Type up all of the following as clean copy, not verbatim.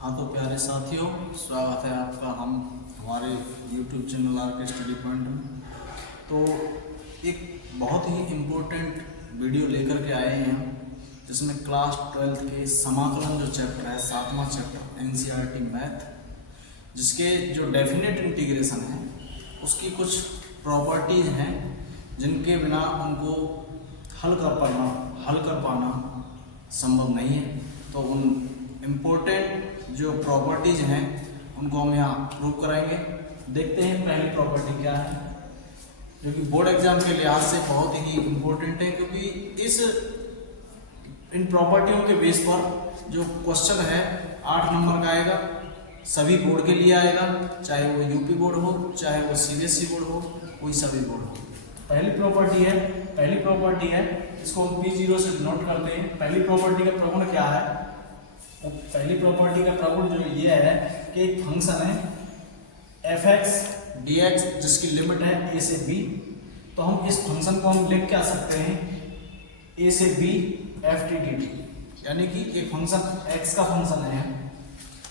हाँ तो प्यारे साथियों, स्वागत है आपका हमारे YouTube चैनल आर के स्टडी पॉइंट में। तो एक बहुत ही इम्पोर्टेंट वीडियो लेकर के आए हैं जिसमें क्लास 12th के समाकलन जो चैप्टर है, 7वां चैप्टर NCERT मैथ, जिसके जो डेफिनेट इंटीग्रेशन है उसकी कुछ प्रॉपर्टीज़ हैं जिनके बिना उनको हल कर पाना संभव नहीं है। तो उन इम्पोर्टेंट जो प्रॉपर्टीज हैं उनको हम यहाँ प्रूव कराएंगे। देखते हैं पहली प्रॉपर्टी क्या है, जो कि बोर्ड एग्जाम के लिहाज से बहुत ही इम्पोर्टेंट है, क्योंकि इन प्रॉपर्टियों के बेस पर जो क्वेश्चन है 8 नंबर का आएगा, सभी बोर्ड के लिए आएगा, चाहे वो यूपी बोर्ड हो, चाहे वो CBSE बोर्ड हो, कोई सभी बोर्ड हो। पहली प्रॉपर्टी है इसको हम P0 से नोट करते हैं। पहली प्रॉपर्टी का प्रगुण क्या है? पहली प्रॉपर्टी का प्रगुण जो ये है कि एक फंक्शन है f(x) dx जिसकी लिमिट है a से b। तो हम इस फंक्शन को हम लिख क्या सकते हैं, a से b ft dt, यानी कि एक फंक्शन x का फंक्शन है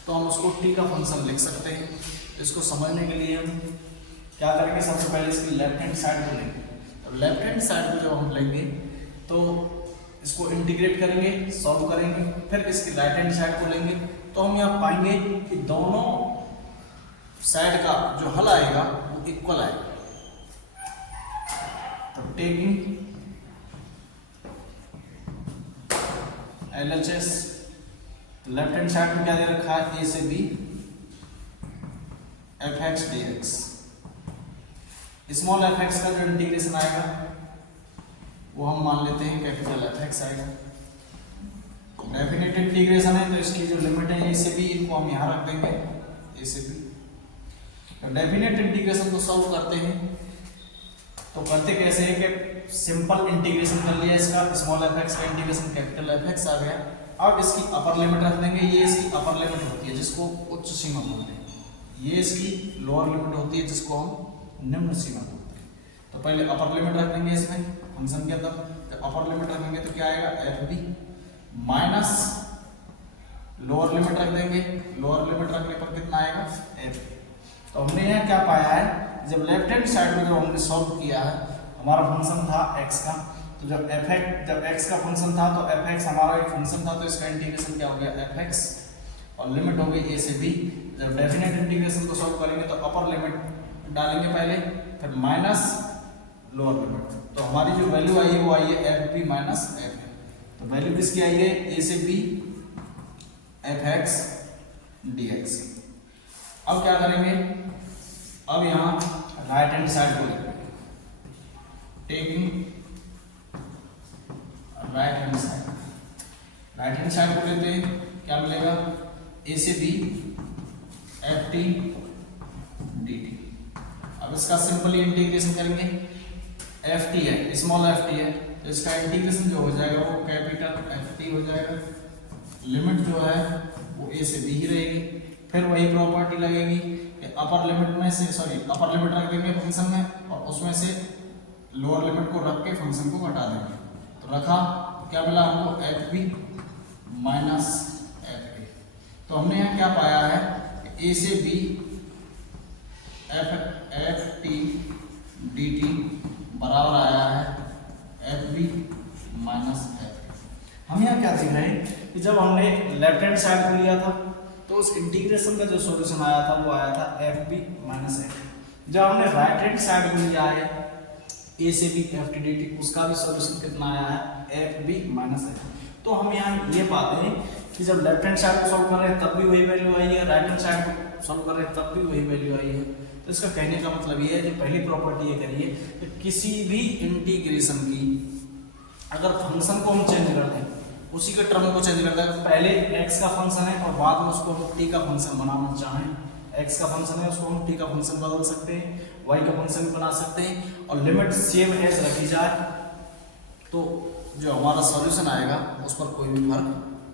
तो हम उसको t का फंक्शन लिख सकते हैं। इसको समझने के लिए हम क्या करेंगे, सबसे पहले इसकी लेफ्ट हैंड साइड को लेंगे। तो लेफ्ट हैंड साइड को जब हम लेंगे तो इसको इंटीग्रेट करेंगे, सॉल्व करेंगे, फिर इसकी राइट हैंड साइड को लेंगे तो हम यहाँ पाएंगे कि दोनों साइड का जो हल आएगा वो इक्वल आएगा। तो taking LHS, left hand side में क्या दे रखा है, a से b f(x) dx। Small f(x) का जो इंटीग्रेशन आएगा वो हम मान लेते हैं कैपिटल f(x) आएगा। डेफिनेट इंटीग्रेशन है तो इसकी जो लिमिट है a से b, इनको हम यहाँ रख देंगे a से b। तो डेफिनेट इंटीग्रेशन को सॉल्व करते हैं तो करते कैसे हैं कि सिंपल इंटीग्रेशन कर लिया इसका, स्मॉल f(x) का इंटीग्रेशन कैपिटल f(x) आ गया। अब इसकी अपर लिमिट रख देंगे, ये इसकी अपर लिमिट होती है जिसको उच्च सीमा बोलते हैं, ये इसकी लोअर लिमिट होती है जिसको हम निम्न सीमा बोलते हैं। तो पहले अपर लिमिट रख देंगे इसमें फंक्शन के अंदर। तो अपर लिमिट रखेंगे तो क्या आएगा, fb माइनस लोअर लिमिट रख देंगे, लोअर लिमिट रखने पर कितना आएगा, f। तो हमने यहाँ क्या पाया है, जब लेफ्ट हैंड साइड में जो हमने सॉल्व किया है, हमारा फंक्शन था x का, तो जब x का फंक्शन था तो f(x) हमारा एक फंक्शन था, तो इसका इंटीग्रेशन क्या हो गया, f(x) और लिमिट हो गई a से b। जब डेफिनेट इंटीग्रेशन को सॉल्व करेंगे तो अपर लिमिट डालेंगे पहले, फिर माइनस लोअर लिमिट। तो हमारी जो वैल्यू आई है वो आई है fb माइनस f। तो वैल्यू किसकी आई है, a से b f(x) dx। अब क्या करेंगे, अब यहाँ राइट हैंड साइड को लेंगे, टेकिंग राइट हैंड साइड को लेते हैं, क्या मिलेगा, a से b ft dt। अब इसका सिंपली इंटीग्रेशन करेंगे, ft है, स्मॉल ft है, तो इसका इंटीग्रेशन जो हो जाएगा वो कैपिटल ft हो जाएगा। लिमिट जो है वो a से b ही रहेगी। फिर वही प्रॉपर्टी लगेगी कि अपर लिमिट रख देंगे फंक्शन में और उसमें से लोअर लिमिट को रख के फंक्शन को घटा देंगे। तो रखा, क्या मिला हमको, fb माइनस fa। तो हमने यहाँ क्या पाया है, a से b ft dt बराबर आया है fb माइनस fa। हम यहाँ क्या देख रहे हैं कि जब हमने लेफ्ट हैंड साइड को लिया था तो उस इंटीग्रेशन का जो सॉल्यूशन आया था वो आया था fb माइनस fa। जब हमने राइट हैंड साइड को लिया है a से b ft dt, उसका भी सॉल्यूशन कितना आया है, fb माइनस fa। तो हम यहाँ ये पाते हैं कि जब लेफ्ट हैंड साइड को सॉल्व कर रहे हैं तब भी वही वैल्यू आई है, राइट हैंड साइड को सॉल्व कर रहे हैं तब भी वही वैल्यू आई है। तो इसका कहने का मतलब ये है कि पहली प्रॉपर्टी ये करिए कि किसी भी इंटीग्रेशन की अगर फंक्शन को हम चेंज कर दें, उसी के टर्म को चेंज कर दें, पहले x का फंक्शन है और बाद में उसको हम t का फंक्शन बनाना चाहें, x का फंक्शन है उसको हम t का फंक्शन बदल सकते हैं, y का फंक्शन बना सकते हैं और लिमिट सेम एज रखी जाए तो जो हमारा सॉल्यूशन आएगा उस पर कोई भी फर्क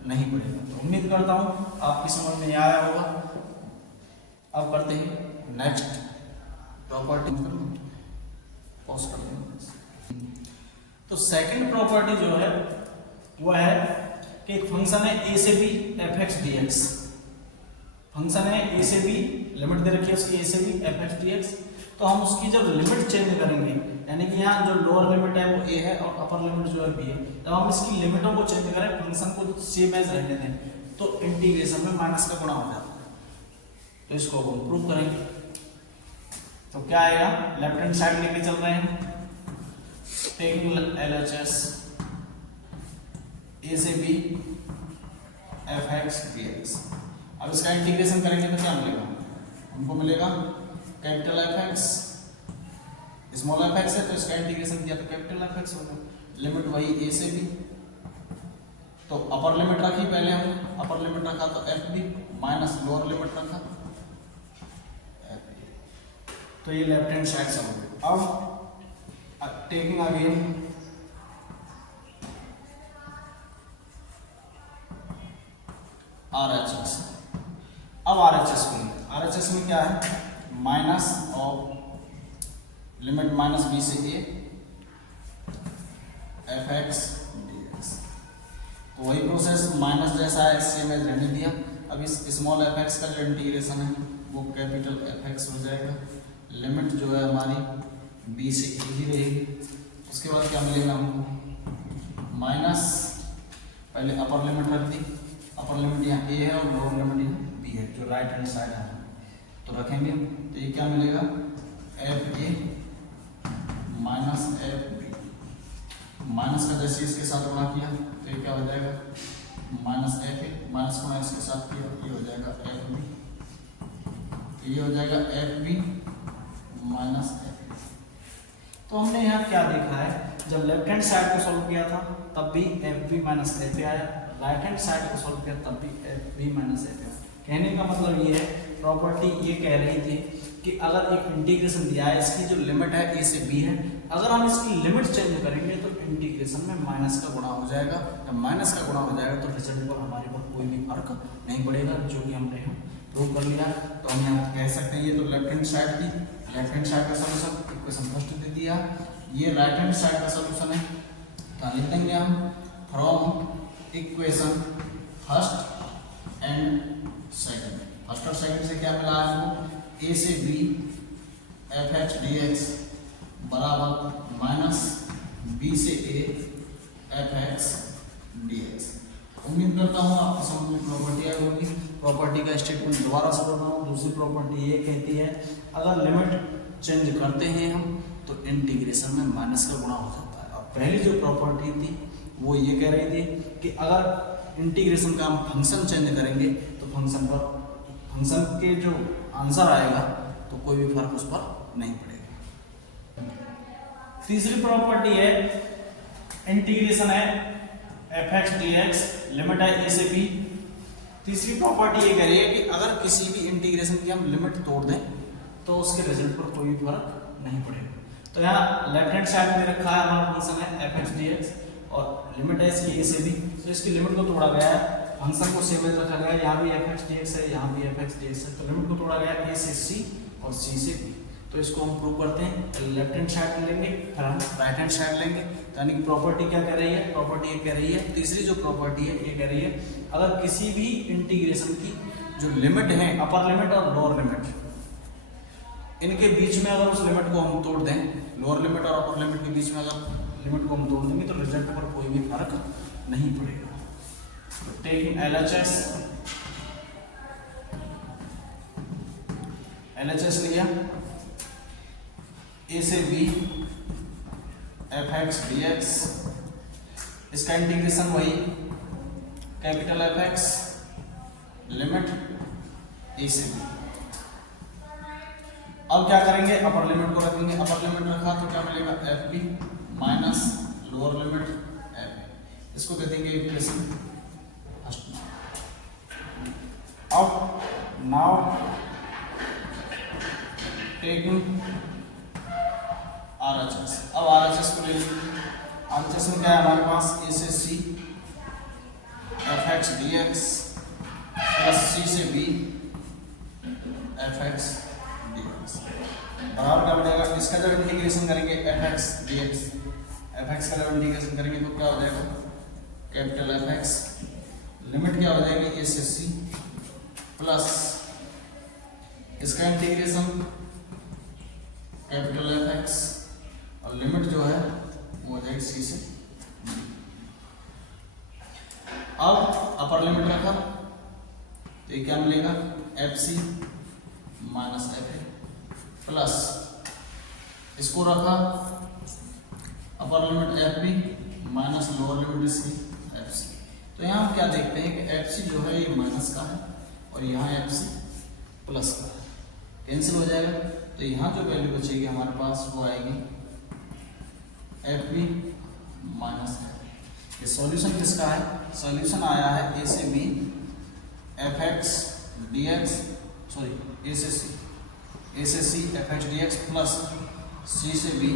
नहीं पड़ेगा। तो उम्मीद करता हूँ आपकी समझ में आया होगा। अब करते हैं नेक्स्ट प्रॉपर्टी, पॉज कर दें। तो सेकंड प्रॉपर्टी जो है वो है कि एक फंक्शन है a से b f(x) dx। फंक्शन है ए से बी, लिमिट दे रखी है उसकी ए से B F x D x. तो हम उसकी जब लिमिट चेंज करेंगे, यानी कि यहाँ जो लोअर लिमिट है वो ए है और अपर लिमिट जो है बी है, जब हम इसकी लिमिटों को चेंज करें, फंक्शन को सेम एज रहने दें, तो इंटीग्रेशन में माइनस का गुणा हो जाता है। तो इसको हम प्रूव करेंगे। तो क्या आएगा, लेफ्ट हैंड साइड लेके चल रहे हैं, टेकिंग LHS ए से B F x D x. अब इसका इंटीग्रेशन करेंगे तो क्या मिलेगा, हमको मिलेगा capital F X, small F X है तो इसका इंटीग्रेशन किया तो कैपिटल एफ एक्स होगा। लिमिट वही ए से बी, तो अपर लिमिट रखी पहले हमने, अपर लिमिट रखा तो F B minus lower limit रखा एफ बी। तो ये लेफ्ट हैंड साइड से हो गया। अब टेकिंग अगेन RHS। अब RHS में, RHS में क्या है, minus of limit minus B से A F x D x. तो वही प्रोसेस माइनस जैसा है सेम एज रहने दिया। अब इस स्मॉल एफ एक्स का जो इंटीग्रेशन है वो कैपिटल एफ एक्स हो जाएगा। लिमिट जो है हमारी बी से ए ही रहेगी। उसके बाद क्या मिलेगा हमको, माइनस पहले अपर लिमिट रख दी, अपर लिमिट यहाँ ए है और लोअर लिमिट यहाँ बी है जो राइट हैंड साइड है, तो रखेंगे तो ये क्या मिलेगा, F A minus F B. Minus का जैसे इसके साथ गुणा किया तो ये क्या हो जाएगा, माइनस एफ ए, माइनस गुणा इसके साथ किया ये हो जाएगा एफ बी, तो ये हो जाएगा F B minus F A. तो हमने यहाँ क्या देखा है, जब लेफ्ट हैंड साइड को सॉल्व किया था तब भी F B minus F A आया, राइट हैंड साइड को सॉल्व किया तब भी F B minus F A. कहने का मतलब ये है, प्रॉपर्टी ये कह रही थी कि अगर एक इंटीग्रेशन दिया है, इसकी जो लिमिट है ए से बी है, अगर हम इसकी लिमिट चेंज करेंगे तो इंटीग्रेशन में माइनस का गुणा हो जाएगा। जब माइनस का गुणा हो जाएगा तो रिजल्ट पर हमारे पर कोई भी फर्क नहीं पड़ेगा, जो कि हमने यहाँ प्रूव कर लिया। तो हम यहाँ कह सकते हैं ये तो लेफ्ट हैंड साइड थी, लेफ्ट हैंड साइड का सोल्यूशन इक्वेशन फर्स्ट दे दिया, ये राइट हैंड साइड का सोल्यूशन है। तो लिख देंगे हम from equation first and second. First और सेकंड से क्या मिला है हमको, ए से B F x D x बराबर माइनस बी से A F x D X. उम्मीद करता हूँ आपको समझ में प्रॉपर्टी आई होगी। प्रॉपर्टी का स्टेटमेंट दोबारा से बता रहा हूँ। दूसरी प्रॉपर्टी ये कहती है, अगर लिमिट चेंज करते हैं हम तो इंटीग्रेशन में माइनस का गुणा हो जाता है। और पहली जो प्रॉपर्टी थी वो ये कह रही थी कि अगर इंटीग्रेशन का हम फंक्शन चेंज करेंगे तो फंक्शन के जो आंसर आएगा तो कोई भी फर्क उस पर नहीं पड़ेगा। तीसरी प्रॉपर्टी है, इंटीग्रेशन है f x D x, limit है ए से बी। तीसरी प्रॉपर्टी ये कह रही है कि अगर किसी भी इंटीग्रेशन की हम लिमिट तोड़ दें तो उसके रिजल्ट पर कोई भी फर्क नहीं पड़ेगा। तो यहाँ लेफ्ट हैंड साइड में रखा है हमारा फंक्शन है एफ एक्स डी एक्स और लिमिट है इसकी ए से बी। तो इसकी लिमिट को तोड़ा गया है, फंक्शन को सेम रखा गया है, यहाँ भी एफ एक्स डी एक्स है, यहाँ भी एफ एक्स डी एक्स है। तो लिमिट को तोड़ा गया है ए से सी और सी से बी। तो इसको हम प्रूव करते हैं। लेफ्ट हैंड साइड लेंगे फिर हम राइट हैंड साइड लेंगे। यानी कि प्रॉपर्टी क्या कह रही है, प्रॉपर्टी ये कह रही है, तीसरी जो प्रॉपर्टी है ये कह रही है, अगर किसी भी इंटीग्रेशन की जो लिमिट है, अपर लिमिट और लोअर लिमिट, इनके बीच में अगर उस लिमिट को हम तोड़ दें, लोअर लिमिट और अपर लिमिट के बीच में अगर लिमिट को हम तोड़ देंगे तो रिजल्ट पर कोई भी फर्क नहीं पड़ेगा। टेकिंग LHS लिया, ए से B F x D x, इसका इंटीग्रेशन वही capital F x limit a से बी। अब क्या करेंगे, अपर लिमिट को रखेंगे। अपर लिमिट रखा तो क्या मिलेगा, F B minus lower limit F B. इसको दे देंगे इक्वेशन फर्स्ट। अब नाउ टेकिंग RHS। अब RHS को ले लीजिए। RHS में क्या है हमारे पास, ए से C F x D X plus C से B F x D x बराबर क्या बनेगा, इसका जब इंटीग्रेशन करेंगे F x D X, F X का जब इंटीग्रेशन करेंगे तो क्या हो जाएगा, कैपिटल एफ एक्स लिमिट क्या हो जाएगी, ए से सी प्लस इसका इंटीग्रेशन कैपिटल एफ एक्स और लिमिट जो है वो हो जाएगी सी से। अब अपर लिमिट रखा तो ये क्या मिलेगा, F C minus F A plus इसको रखा upper limit F B minus lower limit इसकी एफ सी। तो यहाँ हम क्या देखते हैं कि एफ सी जो है ये माइनस का है और यहाँ एफ सी प्लस का है, कैंसिल हो जाएगा। तो यहाँ जो वैल्यू बचेगी हमारे पास वो आएगी एफ बी माइनस एफ। ये सॉल्यूशन किसका है, सॉल्यूशन आया है ए से B F x D X, sorry A से C F x D X plus C से B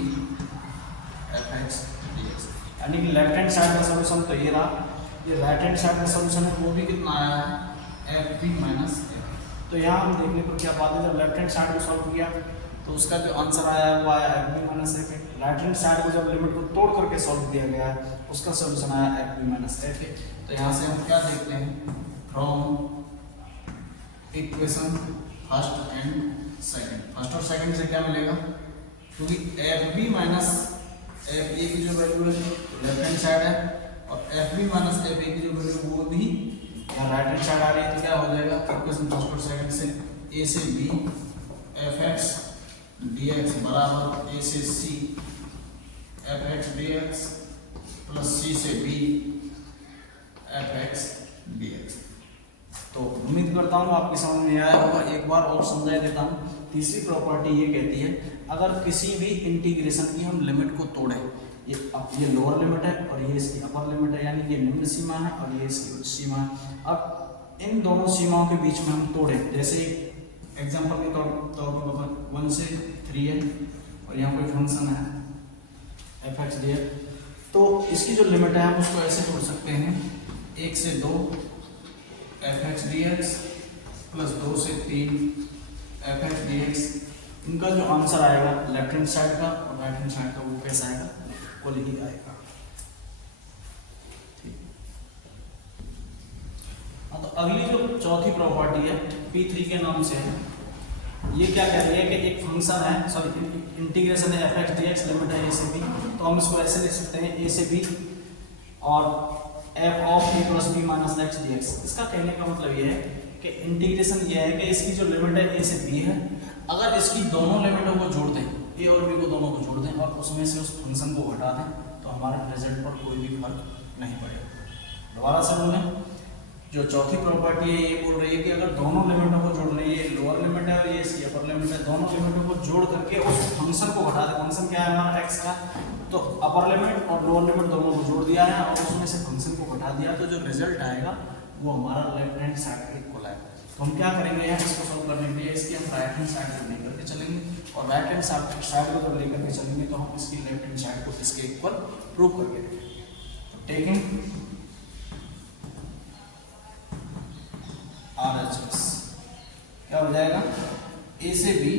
F x D x, यानी कि लेफ्ट हैंड साइड का सॉल्यूशन तो ये रहा, ये राइट हैंड साइड का सॉल्यूशन है वो भी कितना आया है एफ बी माइनस एफ। तो यहाँ हम देखने पर क्या बात है, जब लेफ्ट हैंड साइड को सॉल्व किया तो उसका जो आंसर आया वो आया F B minus F A. Right hand side को जब लिमिट को तोड़ करके सॉल्व किया गया है उसका सॉल्यूशन आया F B minus F A. तो यहाँ से हम क्या देखते हैं, from equation first and second, first और सेकंड से क्या मिलेगा, क्योंकि f B minus F a की जो वैल्यू है लेफ्ट हैंड साइड है और f B minus F a की जो वैल्यू वो भी यहाँ राइट हैंड साइड आ रही है। तो क्या हो जाएगा, इक्वेशन फर्स्ट और सेकंड से ए से B F x D x बराबर ए से C F x D X plus C से B F x D x. तो उम्मीद करता हूँ आपकी समझ में आया होगा। एक बार और समझा देता हूँ। तीसरी प्रॉपर्टी ये कहती है, अगर किसी भी इंटीग्रेशन की हम लिमिट को तोड़ें, ये लोअर लिमिट है और ये इसकी अपर लिमिट है, यानी ये निम्न सीमा है और ये इसकी उच्च सीमा है। अब इन दोनों सीमाओं के बीच में हम तोड़ें, जैसे एग्जांपल के तौर पर 1 से 3 है और यहाँ कोई फंक्शन है एफ एक्स डी एक्स, तो इसकी जो लिमिट है हम उसको ऐसे तोड़ सकते हैं 1 से 2 F x D X plus 2 से 3 एफ एक्स डी एक्स। इनका जो आंसर आएगा लेफ्ट हैंड साइड का और राइट हैंड साइड का वो कैसा आएगा, इक्वल ही आएगा। ठीक। तो अगली जो चौथी प्रॉपर्टी है P3 के नाम से है, ये क्या कह रही है कि एक फंक्शन है, सॉरी इंटीग्रेशन है f x D x, limit है ए से बी, तो हम इसको ऐसे लिख सकते हैं ए से बी और f of A plus B minus x D x. इसका कहने का मतलब ये है कि इंटीग्रेशन ये है कि इसकी जो लिमिट है ए से बी है, अगर इसकी दोनों लिमिटों को जोड़ दें, ए और बी को दोनों को जोड़ दें और उसमें से उस फंक्शन को घटा दें, तो हमारे रिजल्ट पर कोई भी फर्क नहीं पड़ेगा। दोबारा से बोलें, जो चौथी प्रॉपर्टी है ये बोल रही है कि अगर दोनों लिमिटों को जोड़ लें, ये लोअर लिमिट है और ये इसकी अपर लिमिट है, दोनों लिमिटों को जोड़ करके उस फंक्शन को घटा दें। फंक्शन क्या है हमारा एक्स का, तो अपर लिमिट और लोअर लिमिट दोनों को जोड़ दिया है और उसमें से फंक्शन को घटा दिया, तो जो रिजल्ट आएगा वो हमारा लेफ्ट हैंड साइड के इक्वल आएगा। तो हम क्या करेंगे यहाँ इसको सॉल्व करने के लिए, इसकी हम राइट हैंड साइड को लेकर के चलेंगे और राइट हैंड साइड को जब लेकर के चलेंगे तो हम इसकी लेफ्ट हैंड साइड को इसके इक्वल प्रूव करके देखेंगे। तो टेकिंग RHS क्या हो जाएगा, ए से B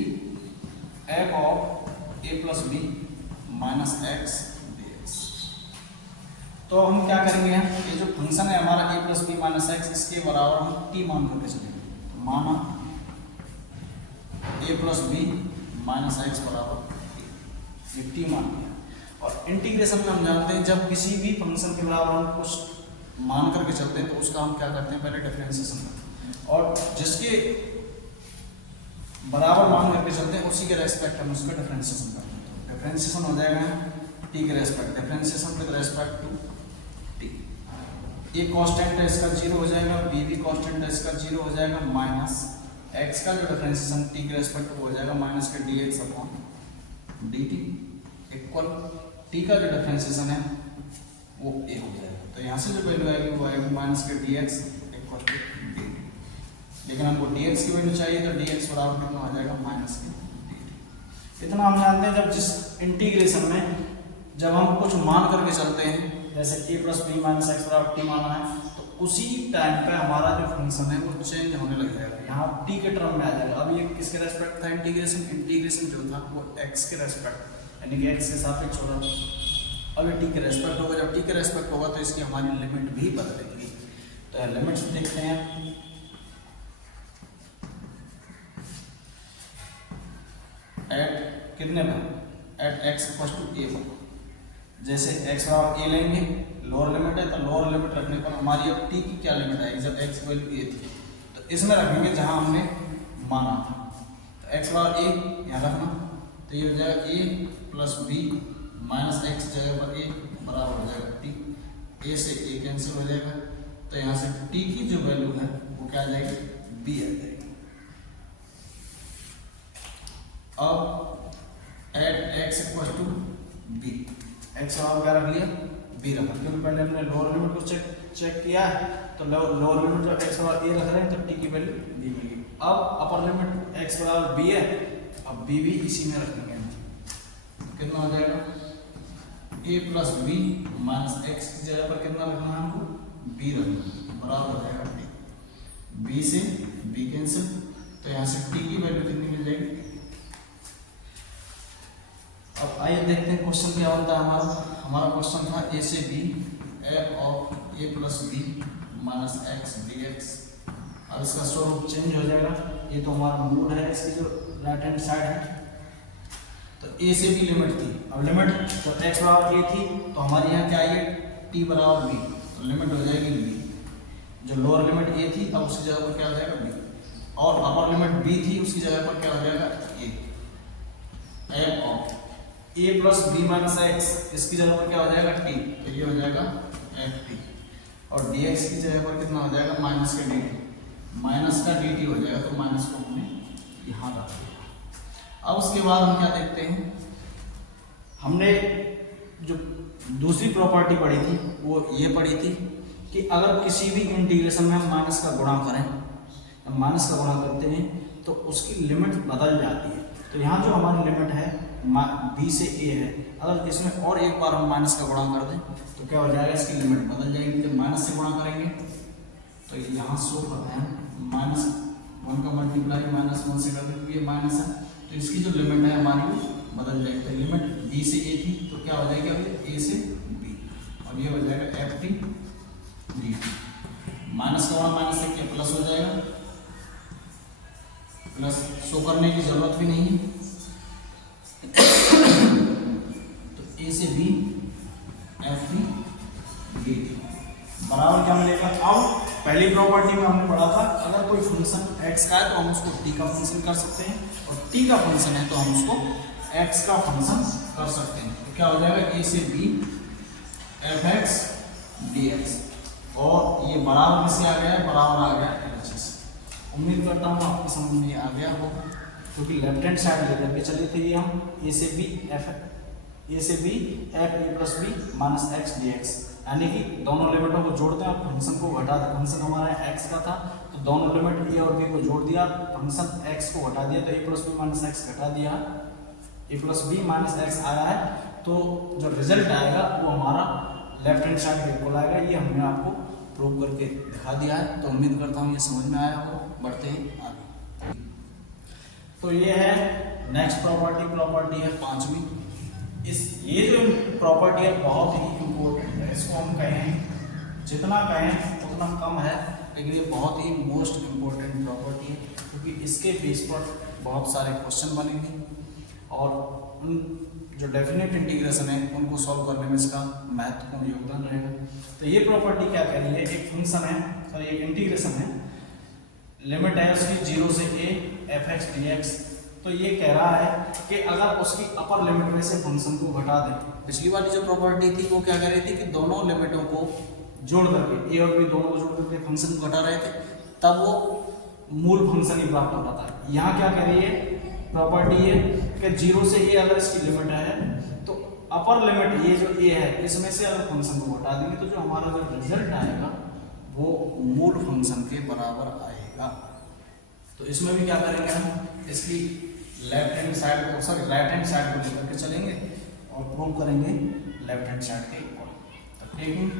f of A plus B minus x D x. तो हम क्या करेंगे, ये जो फंक्शन है हमारा a plus B minus x, इसके बराबर हम टी मान करके चलेंगे। तो माना a plus B minus x बराबर ये टी मान लिया। और इंटीग्रेशन में हम जानते हैं जब किसी भी फंक्शन के बराबर हम कुछ मान करके चलते हैं तो उसका हम क्या करते हैं, पहले डिफरेंशिएशन करते हैं और जिसके बराबर मान करके चलते हैं उसी के रेस्पेक्ट हम उसका डिफरेंशिएशन करते हैं। डिफरेंशिएशन हो जाएगा टी के respect, differentiation with respect to t. A constant है इसका 0 हो जाएगा, बी भी कांस्टेंट है इसका 0 हो जाएगा, माइनस एक्स का जो डिफरेंशिएशन टी के रेस्पेक्ट हो जाएगा माइनस के d x upon d T equal T का जो डिफरेंशिएशन है वो ए हो जाएगा। तो यहाँ से जो वैल्यू आएगी वो आएगी माइनस के d x equal to d t. लेकिन हमको डी एक्स की वैल्यू चाहिए तो डी एक्स बराबर कितना आ जाएगा, माइनस के डी टी। इतना हम जानते हैं जब जिस इंटीग्रेशन में जब हम कुछ मान करके चलते हैं, जैसे ए प्लस बी माइनस एक्स बराबर टी माना है, तो उसी टाइम पे हमारा जो फंक्शन है वो चेंज होने लग जाएगा, यहाँ टी के टर्म में आ जाएगा। अब ये किसके रेस्पेक्ट था इंटीग्रेशन, इंटीग्रेशन जो था वो एक्स के रेस्पेक्ट यानी कि एक्स के सापेक्ष हो रहा। अब ये टी के रेस्पेक्ट होगा, जब टी के रेस्पेक्ट होगा तो इसकी हमारी लिमिट भी बदलेगी। तो लिमिट्स देखते हैं, कितने पर, एट एक्स इक्वल टू ए पर। जैसे एक्स बराबर ए लेंगे, लोअर लिमिट है तो लोअर लिमिट रखने पर हमारी अब टी की क्या लिमिट आएगी, जब एक्स वैल्यू ए थी तो इसमें रखेंगे जहां हमने माना था। तो एक्स बराबर ए यहाँ रखना, तो ये हो जाएगा ए प्लस बी माइनस एक्स जगह पर ए बराबर हो जाएगा टी। ए से ए कैंसिल हो जाएगा, तो यहाँ से टी की जो वैल्यू है वो क्या आ जाएगी, बी आ जाएगी। अब at x equal to b, x बराबर क्या रख लिया, बी रखा, क्योंकि पहले हमने लोअर लिमिट को चेक किया है, तो लोअर लिमिट जब एक्स बराबर ए रख रहे हैं तो टी की वैल्यू बी मिलेगी। अब अपर लिमिट एक्स बराबर बी है, अब बी भी इसी में रखेंगे, कितना हो जाएगा, ए प्लस बी माइनस एक्स की जगह पर कितना रखना है हमको, बी रखना, बराबर हो जाएगा बी से बी कैंसिल, तो यहाँ से टी की वैल्यू कितनी मिल जाएगी। अब आइए देखते हैं क्वेश्चन क्या बनता है हमारा क्वेश्चन था ए से B f of A plus B minus x D x. अब इसका स्वरूप चेंज हो जाएगा, ये तो हमारा मूल है, इसकी जो राइट हैंड साइड है, तो ए से बी लिमिट थी, अब लिमिट तो एक्स बराबर ए थी तो हमारे यहाँ क्या आई है, टी बराबर बी, तो लिमिट हो जाएगी बी। जो लोअर लिमिट ए थी अब उसकी जगह पर क्या हो जाएगा बी, और अपर लिमिट बी थी उसकी जगह पर क्या हो जाएगा A. F of A plus B minus X, इसकी जगह पर क्या हो जाएगा टी, तो ये हो जाएगा एफ टी, और डी एक्स की जगह पर कितना हो जाएगा, माइनस का डी टी, माइनस का डी टी हो जाएगा, तो माइनस को हमने यहाँ रख दिया। अब उसके बाद हम क्या देखते हैं, हमने जो दूसरी प्रॉपर्टी पढ़ी थी वो ये पढ़ी थी कि अगर किसी भी इंटीग्रेशन में हम माइनस का गुणा करें, माइनस का गुणा करते हैं तो उसकी लिमिट बदल जाती है। तो यहाँ जो हमारी लिमिट है बी से ए है, अगर इसमें और एक बार हम माइनस का गुणा कर दें तो क्या हो जाएगा, इसकी लिमिट बदल जाएगी। जब माइनस से गुणा करेंगे तो यहाँ शो करते हैं माइनस वन का मल्टीप्लाई माइनस वन से करते हैं, ये माइनस है, तो इसकी जो लिमिट है हमारी वो बदल जाएगी। तो लिमिट बी से ए थी तो क्या हो जाएगी, अब ए से बी, और ये हो जाएगा F t d T. Minus का गुणा माइनस से क्या प्लस हो जाएगा, प्लस शो करने की जरूरत भी नहीं है, तो ए से B f t d t बराबर क्या मिलेगा। अब पहली प्रॉपर्टी में हमने पढ़ा था अगर कोई फंक्शन एक्स का है तो हम उसको टी का फंक्शन कर सकते हैं, और टी का फंक्शन है तो हम उसको एक्स का फंक्शन कर सकते हैं। तो क्या हो जाएगा, ए से B F x D x, और ये बराबर किससे आ गया है, बराबर आ गया एल एच एस। उम्मीद करता हूँ आपकी समझ में आ गया होगा, क्योंकि लेफ्ट हैंड साइड लेकर के चले थे ये हम ए से बी एफ ए plus B minus x D x, यानी कि दोनों लिमिटों को जोड़ते हैं, फंक्शन को घटा दें। फंक्शन हमारा एक्स का था तो दोनों लिमिट ए और बी को जोड़ दिया, फंक्शन एक्स को घटा दिया तो ए प्लस बी माइनस एक्स घटा दिया, ए प्लस बी माइनस एक्स आया है, तो जो रिजल्ट आएगा वो हमारा लेफ्ट हैंड साइड बिल्कुल आएगा। ये हमने आपको प्रूव करके दिखा दिया है, तो उम्मीद करता हूँ ये समझ में आया हो। बढ़ते हैं आगे, तो ये है नेक्स्ट प्रॉपर्टी है पांचवी। ये जो प्रॉपर्टी है बहुत ही इम्पोर्टेंट है, इसको हम कहें जितना कहें उतना कम है, लेकिन ये बहुत ही मोस्ट इम्पोर्टेंट प्रॉपर्टी है, क्योंकि इसके बेस पर बहुत सारे क्वेश्चन बनेंगे और उन जो डेफिनेट इंटीग्रेशन है उनको सॉल्व करने में इसका महत्वपूर्ण योगदान रहेगा। तो ये प्रॉपर्टी क्या कह रही है, एक फंक्शन है और एक इंटीग्रेशन है, लिमिट है उसकी 0 से a f x D x. तो ये कह रहा है कि अगर उसकी अपर लिमिट में से फंक्शन को घटा दें, पिछली वाली जो प्रॉपर्टी थी वो क्या कह रही थी कि दोनों लिमिटों को जोड़ करके ए और बी दोनों को जोड़ करके फंक्शन को घटा रहे थे, तब वो मूल फंक्शन ही प्राप्त होता था। यहाँ क्या कह रही है प्रॉपर्टी है कि 0 से a अगर इसकी लिमिट है तो अपर लिमिट ये जो a है इसमें से अगर फंक्शन को घटा देंगे तो जो हमारा जो रिजल्ट आएगा वो मूल फंक्शन के बराबर आएगा। तो इसमें भी क्या करेंगे हम, इसकी लेफ्ट हैंड साइड को राइट हैंड साइड को लेकर के चलेंगे और प्रूव करेंगे लेफ्ट हैंड साइड के ऊपर। तो टेकिंग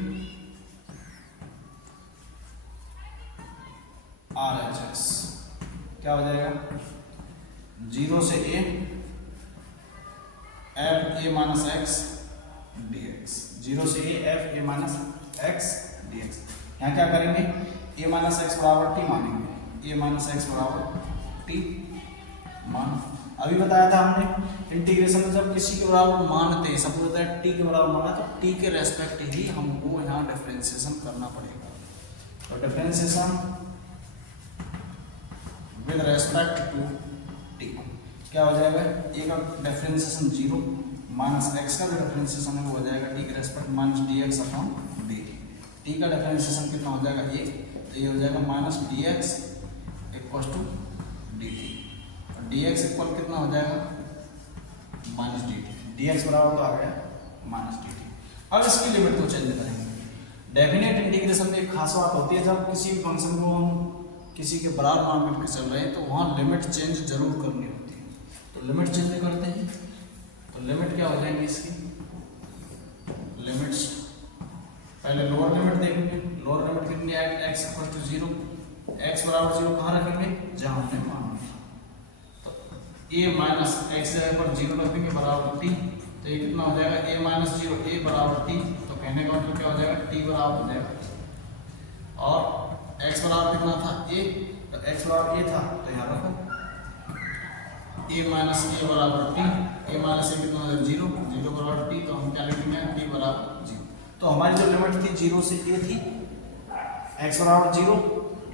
RHS क्या हो जाएगा, 0 से a F A minus x D x, 0 से a F A minus x D x. यहाँ क्या करेंगे, a माइनस एक्स बराबर टी मानेंगे, a माइनस एक्स बराबर टी मान। अभी बताया था हमने इंटीग्रेशन में जब किसी के बराबर मानते हैं, सपोज होता है टी के बराबर माना, तो टी के रेस्पेक्ट ही हमको यहाँ डिफरेंशिएशन करना पड़ेगा। तो differentiation with respect to t क्या हो जाएगा, ए का डिफरेंशिएशन 0 माइनस एक्स का जो डिफरेंशिएशन है वो हो जाएगा टी के respect minus d x upon d t का डिफरेंशिएशन कितना हो जाएगा 1, तो ये हो जाएगा minus d x equal to d t, और डी एक्स इक्वल कितना हो जाएगा minus D T, D x बराबर तो आ गया माइनस डी टी। अब इसकी लिमिट को चेंज करेंगे। डेफिनेट इंटीग्रेशन में एक खास बात होती है, जब किसी फंक्शन को हम किसी के बराबर मान के चल रहे हैं तो वहाँ लिमिट चेंज जरूर करनी होती है। तो लिमिट चेंज करते हैं, तो लिमिट क्या हो जाएगी इसकी, लिमिट्स पहले लोअर लिमिट देखेंगे। लोअर लिमिट कितनी आएगी, एक्स इक्वल टू 0, एक्स बराबर 0 कहाँ रखेंगे, जहाँ हमने माना था। तो ए माइनस एक्स जगह पर 0 रखेंगे बराबर टी, तो ये कितना हो जाएगा ए माइनस 0 ए बराबर टी, तो कहने का मतलब क्या हो जाएगा टी बराबर हो जाएगा। और एक्स बराबर कितना था ए, तो एक्स बराबर ए था तो यहाँ रखो ए माइनस ए बराबर टी, ए माइनस ए कितना हो जाएगा 0, 0 बराबर टी, तो हम क्या लिखेंगे टी बराबर 0। तो हमारी जो लिमिट थी 0 से ए थी, एक्स बराबर 0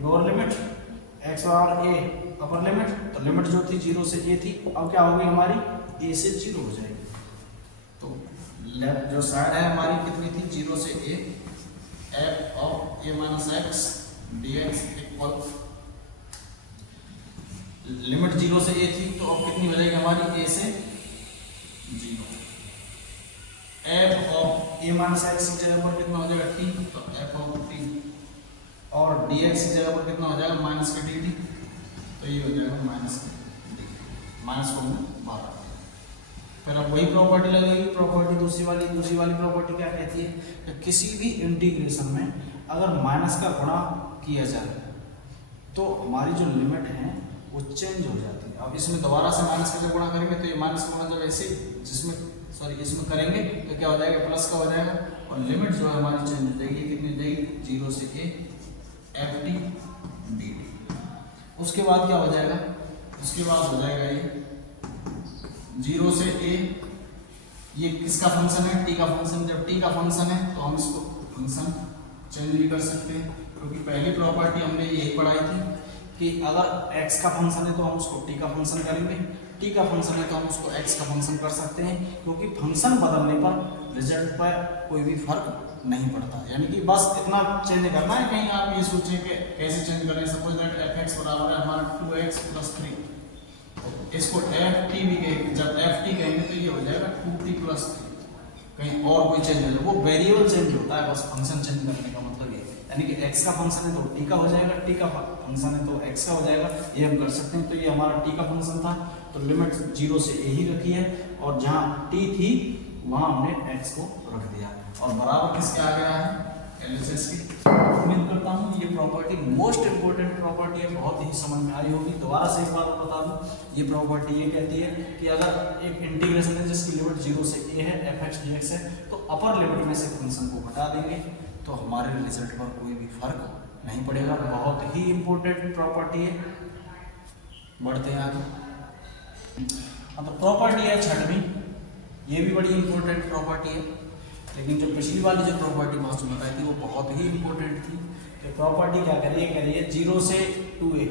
लोअर लिमिट, एक्स बराबर ए अपर लिमिट, तो लिमिट जो थी 0 से ए थी, अब क्या हो गई हमारी ए से 0 हो जाएगी। तो लेफ्ट जो साइड है हमारी कितनी थी 0 से ए, F of A minus x D x equal, limit 0 से ए थी तो अब कितनी हो जाएगी हमारी ए से 0, F of A minus x की जगह पर कितना हो जाएगा टी, तो एफ ऑफ टी, और डी एक्स की जगह पर कितना हो जाएगा माइनस का डी टी, तो ये हो जाएगा माइनस का डी, माइनस को बाहर। फिर अब वही प्रॉपर्टी लगेगी, प्रॉपर्टी दूसरी वाली प्रॉपर्टी क्या कहती है कि किसी भी इंटीग्रेशन में अगर माइनस का गुणा किया जाए तो हमारी जो लिमिट है वो चेंज हो जाती है। अब इसमें दोबारा से माइनस का जब गुणा करेंगे तो ये माइनस गुणा जब ऐसे इसमें करेंगे तो क्या हो जाएगा प्लस का हो जाएगा, और लिमिट जो है हमारी चेंज हो जाएगी, कितनी हो जाएगी 0 से A F t d T. उसके बाद क्या हो जाएगा, उसके बाद हो जाएगा ये 0 से ए, ये किसका फंक्शन है टी का फंक्शन, जब टी का फंक्शन है तो हम इसको फंक्शन चेंज भी कर सकते हैं, क्योंकि पहली प्रॉपर्टी हमने यही पढ़ाई थी कि अगर x का फंक्शन है तो हम उसको t का फंक्शन करेंगे, t का फंक्शन है तो हम उसको x का फंक्शन कर सकते हैं, क्योंकि फंक्शन बदलने पर रिजल्ट पर कोई भी फर्क नहीं पड़ता। यानी कि बस इतना चेंज करना है, कहीं आप ये सोचें कि कैसे चेंज करें। सपोज दैट fx बराबर है हमारा 2x + 3, इसको ft भी कहेंगे, जब ft कहेंगे तो ये हो जाएगा 2t + 3, कहीं और कोई चेंज हो जाए, वो वेरिएबल चेंज होता है, बस फंक्शन चेंज करने का मतलब ये, यानी कि x का फंक्शन है तो t का हो जाएगा, t का फंक्शन है तो x का हो जाएगा, ये हम कर सकते हैं। तो ये हमारा t का फंक्शन था, तो लिमिट 0 से a ही रखी है, और जहाँ t थी वहाँ हमने x को रख दिया, और बराबर किसके आ गया है एलएचएस की। उम्मीद करता हूँ ये प्रॉपर्टी मोस्ट इंपोर्टेंट प्रॉपर्टी है, बहुत ही समझ में आई होगी। दोबारा से एक बार बता दूँ, ये प्रॉपर्टी ये कहती है कि अगर एक इंटीग्रेशन है जिसकी लिमिट 0 से a है fx dx है, तो अपर लिमिट में से फंक्शन को हटा देंगे तो हमारे रिजल्ट पर कोई भी फर्क नहीं पड़ेगा। बहुत ही इंपॉर्टेंट प्रॉपर्टी है। बढ़ते हैं आगे। अब प्रॉपर्टी है छठवीं, ये भी बड़ी इंपॉर्टेंट प्रॉपर्टी है, लेकिन जो पिछली वाली जो प्रॉपर्टी बॉस ने बताई थी वो बहुत ही इंपॉर्टेंट थी। तो प्रॉपर्टी क्या करिए 0 से 2a,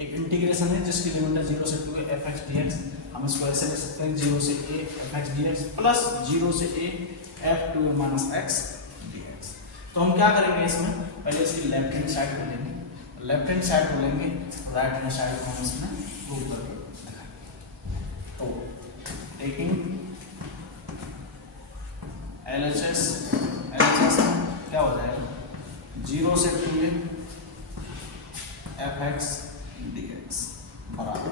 एक इंटीग्रेशन है जिसकी लिमिट है 0 से 2a fx dx, हम इसको ऐसे लिख सकते हैं 0 से a fx dx प्लस 0 से a f2a minus x dx। तो हम क्या करेंगे इसमें, पहले इसकी लेफ्ट हैंड साइड को लेंगे, लेफ्ट हैंड साइड को लेंगे, राइट हैंड साइड को हम इसमें प्रूव करके दिखाएंगे। तो टेकिंग LHS क्या हो जाएगा 0 से 2a fx dx बराबर,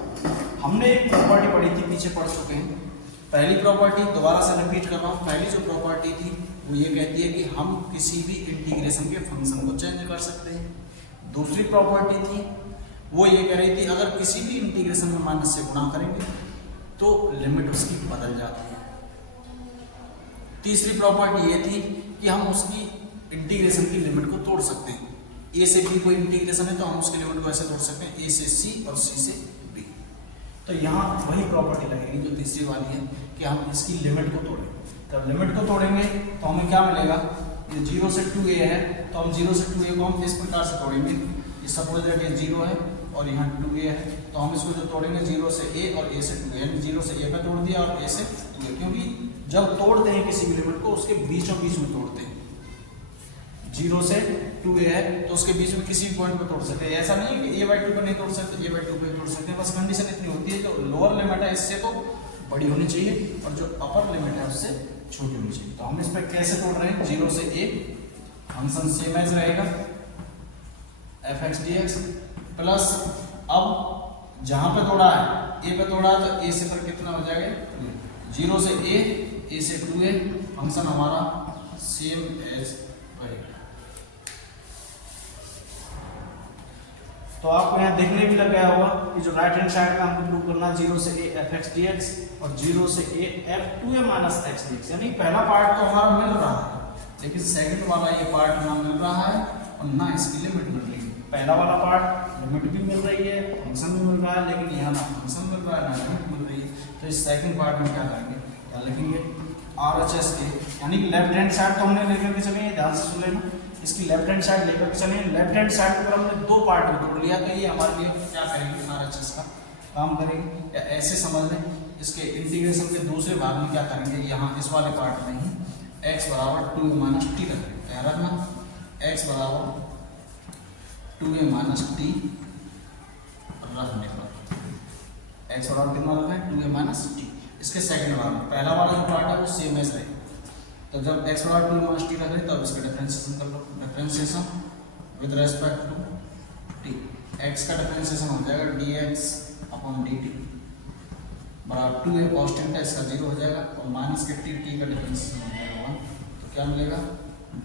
हमने एक प्रॉपर्टी पढ़ी थी, पीछे पढ़ चुके हैं। पहली प्रॉपर्टी दोबारा से रिपीट कर रहा हूँ, पहली जो प्रॉपर्टी थी वो ये कहती है कि हम किसी भी इंटीग्रेशन के फंक्शन को चेंज कर सकते हैं। दूसरी प्रॉपर्टी थी वो ये कह रही थी अगर किसी भी इंटीग्रेशन में माइनस से गुणा करेंगे तो लिमिट उसकी बदल जाती है। तीसरी प्रॉपर्टी ये थी कि हम उसकी इंटीग्रेशन की लिमिट को तोड़ सकते हैं। ए से बी कोई इंटीग्रेशन है तो हम उसकी लिमिट को ऐसे तोड़ सकते हैं, ए से सी और सी से बी। तो यहाँ वही प्रॉपर्टी लगेगी जो तीसरी वाली है कि हम इसकी लिमिट को तोड़ें। जब लिमिट को तोड़ेंगे तो हमें क्या मिलेगा, ये 0 से 2a है, तो हम 0 से 2a को हम इस प्रकार से तोड़ेंगे, ये सपोज दैट ये 0 है और यहाँ 2a है, तो हम इसको जो तोड़ेंगे 0 से a और a से 2a, यानी 0 से a पे तोड़ दिया और a से 2a, क्योंकि जब तोड़ते हैं किसी भी लिमिट को उसके बीचों बीच में तोड़ते हैं। 0 से 2a है तो उसके बीच में किसी भी पॉइंट पे तोड़ सकते हैं, ऐसा नहीं है कि a/2 पे नहीं तोड़ सकते, a/2 पे तोड़ सकते हैं, बस कंडीशन इतनी होती है जो लोअर लिमिट है इससे तो बड़ी होनी चाहिए और जो अपर लिमिट है उससे छोटी होनी चाहिए। तो हम इस पर कैसे तोड़ रहे हैं, 0 से a, फंक्शन सेम एज रहेगा f(x) dx प्लस, अब जहां पे तोड़ा है a पे तोड़ा तो a से पर कितना हो जाएगा 0 से a से 2a, फंक्शन हमारा सेम एज रहेगा। तो आपको यहाँ देखने भी लग गया होगा कि जो राइट हैंड साइड में हमको प्रूव करना 0 से a f(x) dx और 0 से a f(2a - x dx), यानी पहला पार्ट तो हमारा मिल रहा है लेकिन सेकंड वाला ये पार्ट ना मिल रहा है और ना इसकी लिमिट मिल रही है। पहला वाला पार्ट लिमिट भी मिल रही है, फंक्शन भी मिल रहा है, लेकिन यहाँ ना फंक्शन मिल रहा है ना लिमिट मिल रही है। तो इस सेकंड पार्ट में क्या करेंगे, क्या लिखेंगे, RHS के, यानी कि लेफ्ट हैंड साइड तो हमने लेकर के चले, ध्यान से सुन लेना, इसकी लेफ्ट हैंड साइड लेकर के चले। लेफ्ट हैंड साइड पर हमने दो पार्ट में तोड़ लिया, तो ये हमारे लिए क्या करेंगे, RHS का काम करेंगे, या ऐसे समझ लें इसके इंटीग्रेशन के दूसरे भाग में क्या करेंगे, यहाँ इस वाले पार्ट में ही x बराबर 2a - t रखेंगे, याद रखना x बराबर 2a - t रखने पर x बराबर कितना रखना है 2a - t। इसके सेकंड भाग में पहला वाला जो पार्ट है वो सेम एज रहेगा, तो जब x बराबर 2a - t रख रहे तब इसका डिफरेंशिएशन कर लो, differentiation with respect to t, x का डिफरेंशिएशन हो जाएगा dx/dt बराबर 2a कांस्टेंट है इसका 0 हो जाएगा और माइनस के t का डिफरेंशिएशन हो जाएगा 1, तो क्या मिलेगा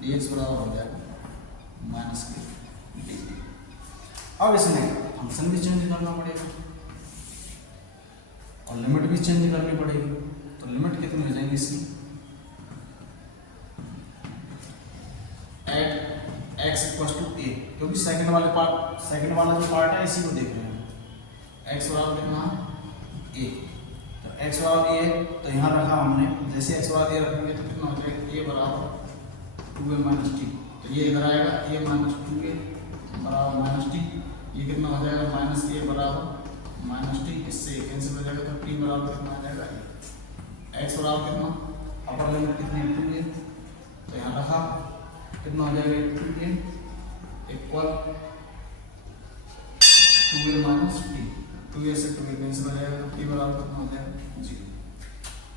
dx बराबर हो जाएगा माइनस के dt। अब इसमें फंक्शन भी चेंज करना पड़ेगा और लिमिट भी चेंज करनी पड़ेगी, तो लिमिट कितनी हो जाएगी इसकी, एट x = a, क्योंकि सेकंड वाला जो पार्ट है इसी को देख रहे हैं, x बराबर कितना a, तो x बराबर a है तो यहाँ रखा हमने, जैसे x बराबर a रखेंगे तो कितना हो जाएगा a बराबर 2a - t, तो ये इधर आएगा a - 2a बराबर -t, ये कितना हो जाएगा -a बराबर -t, इससे कैंसिल हो जाएगा तो t बराबर कितना आ जाएगा x बराबर कितना, अपर लिमिट कितनी 2a, तो यहाँ रखा कितना हो जाएगा 2a equal 2a - t, 2a से 2a कैंसिल हो जाएगा तो t बराबर कितना हो जाएगा 0।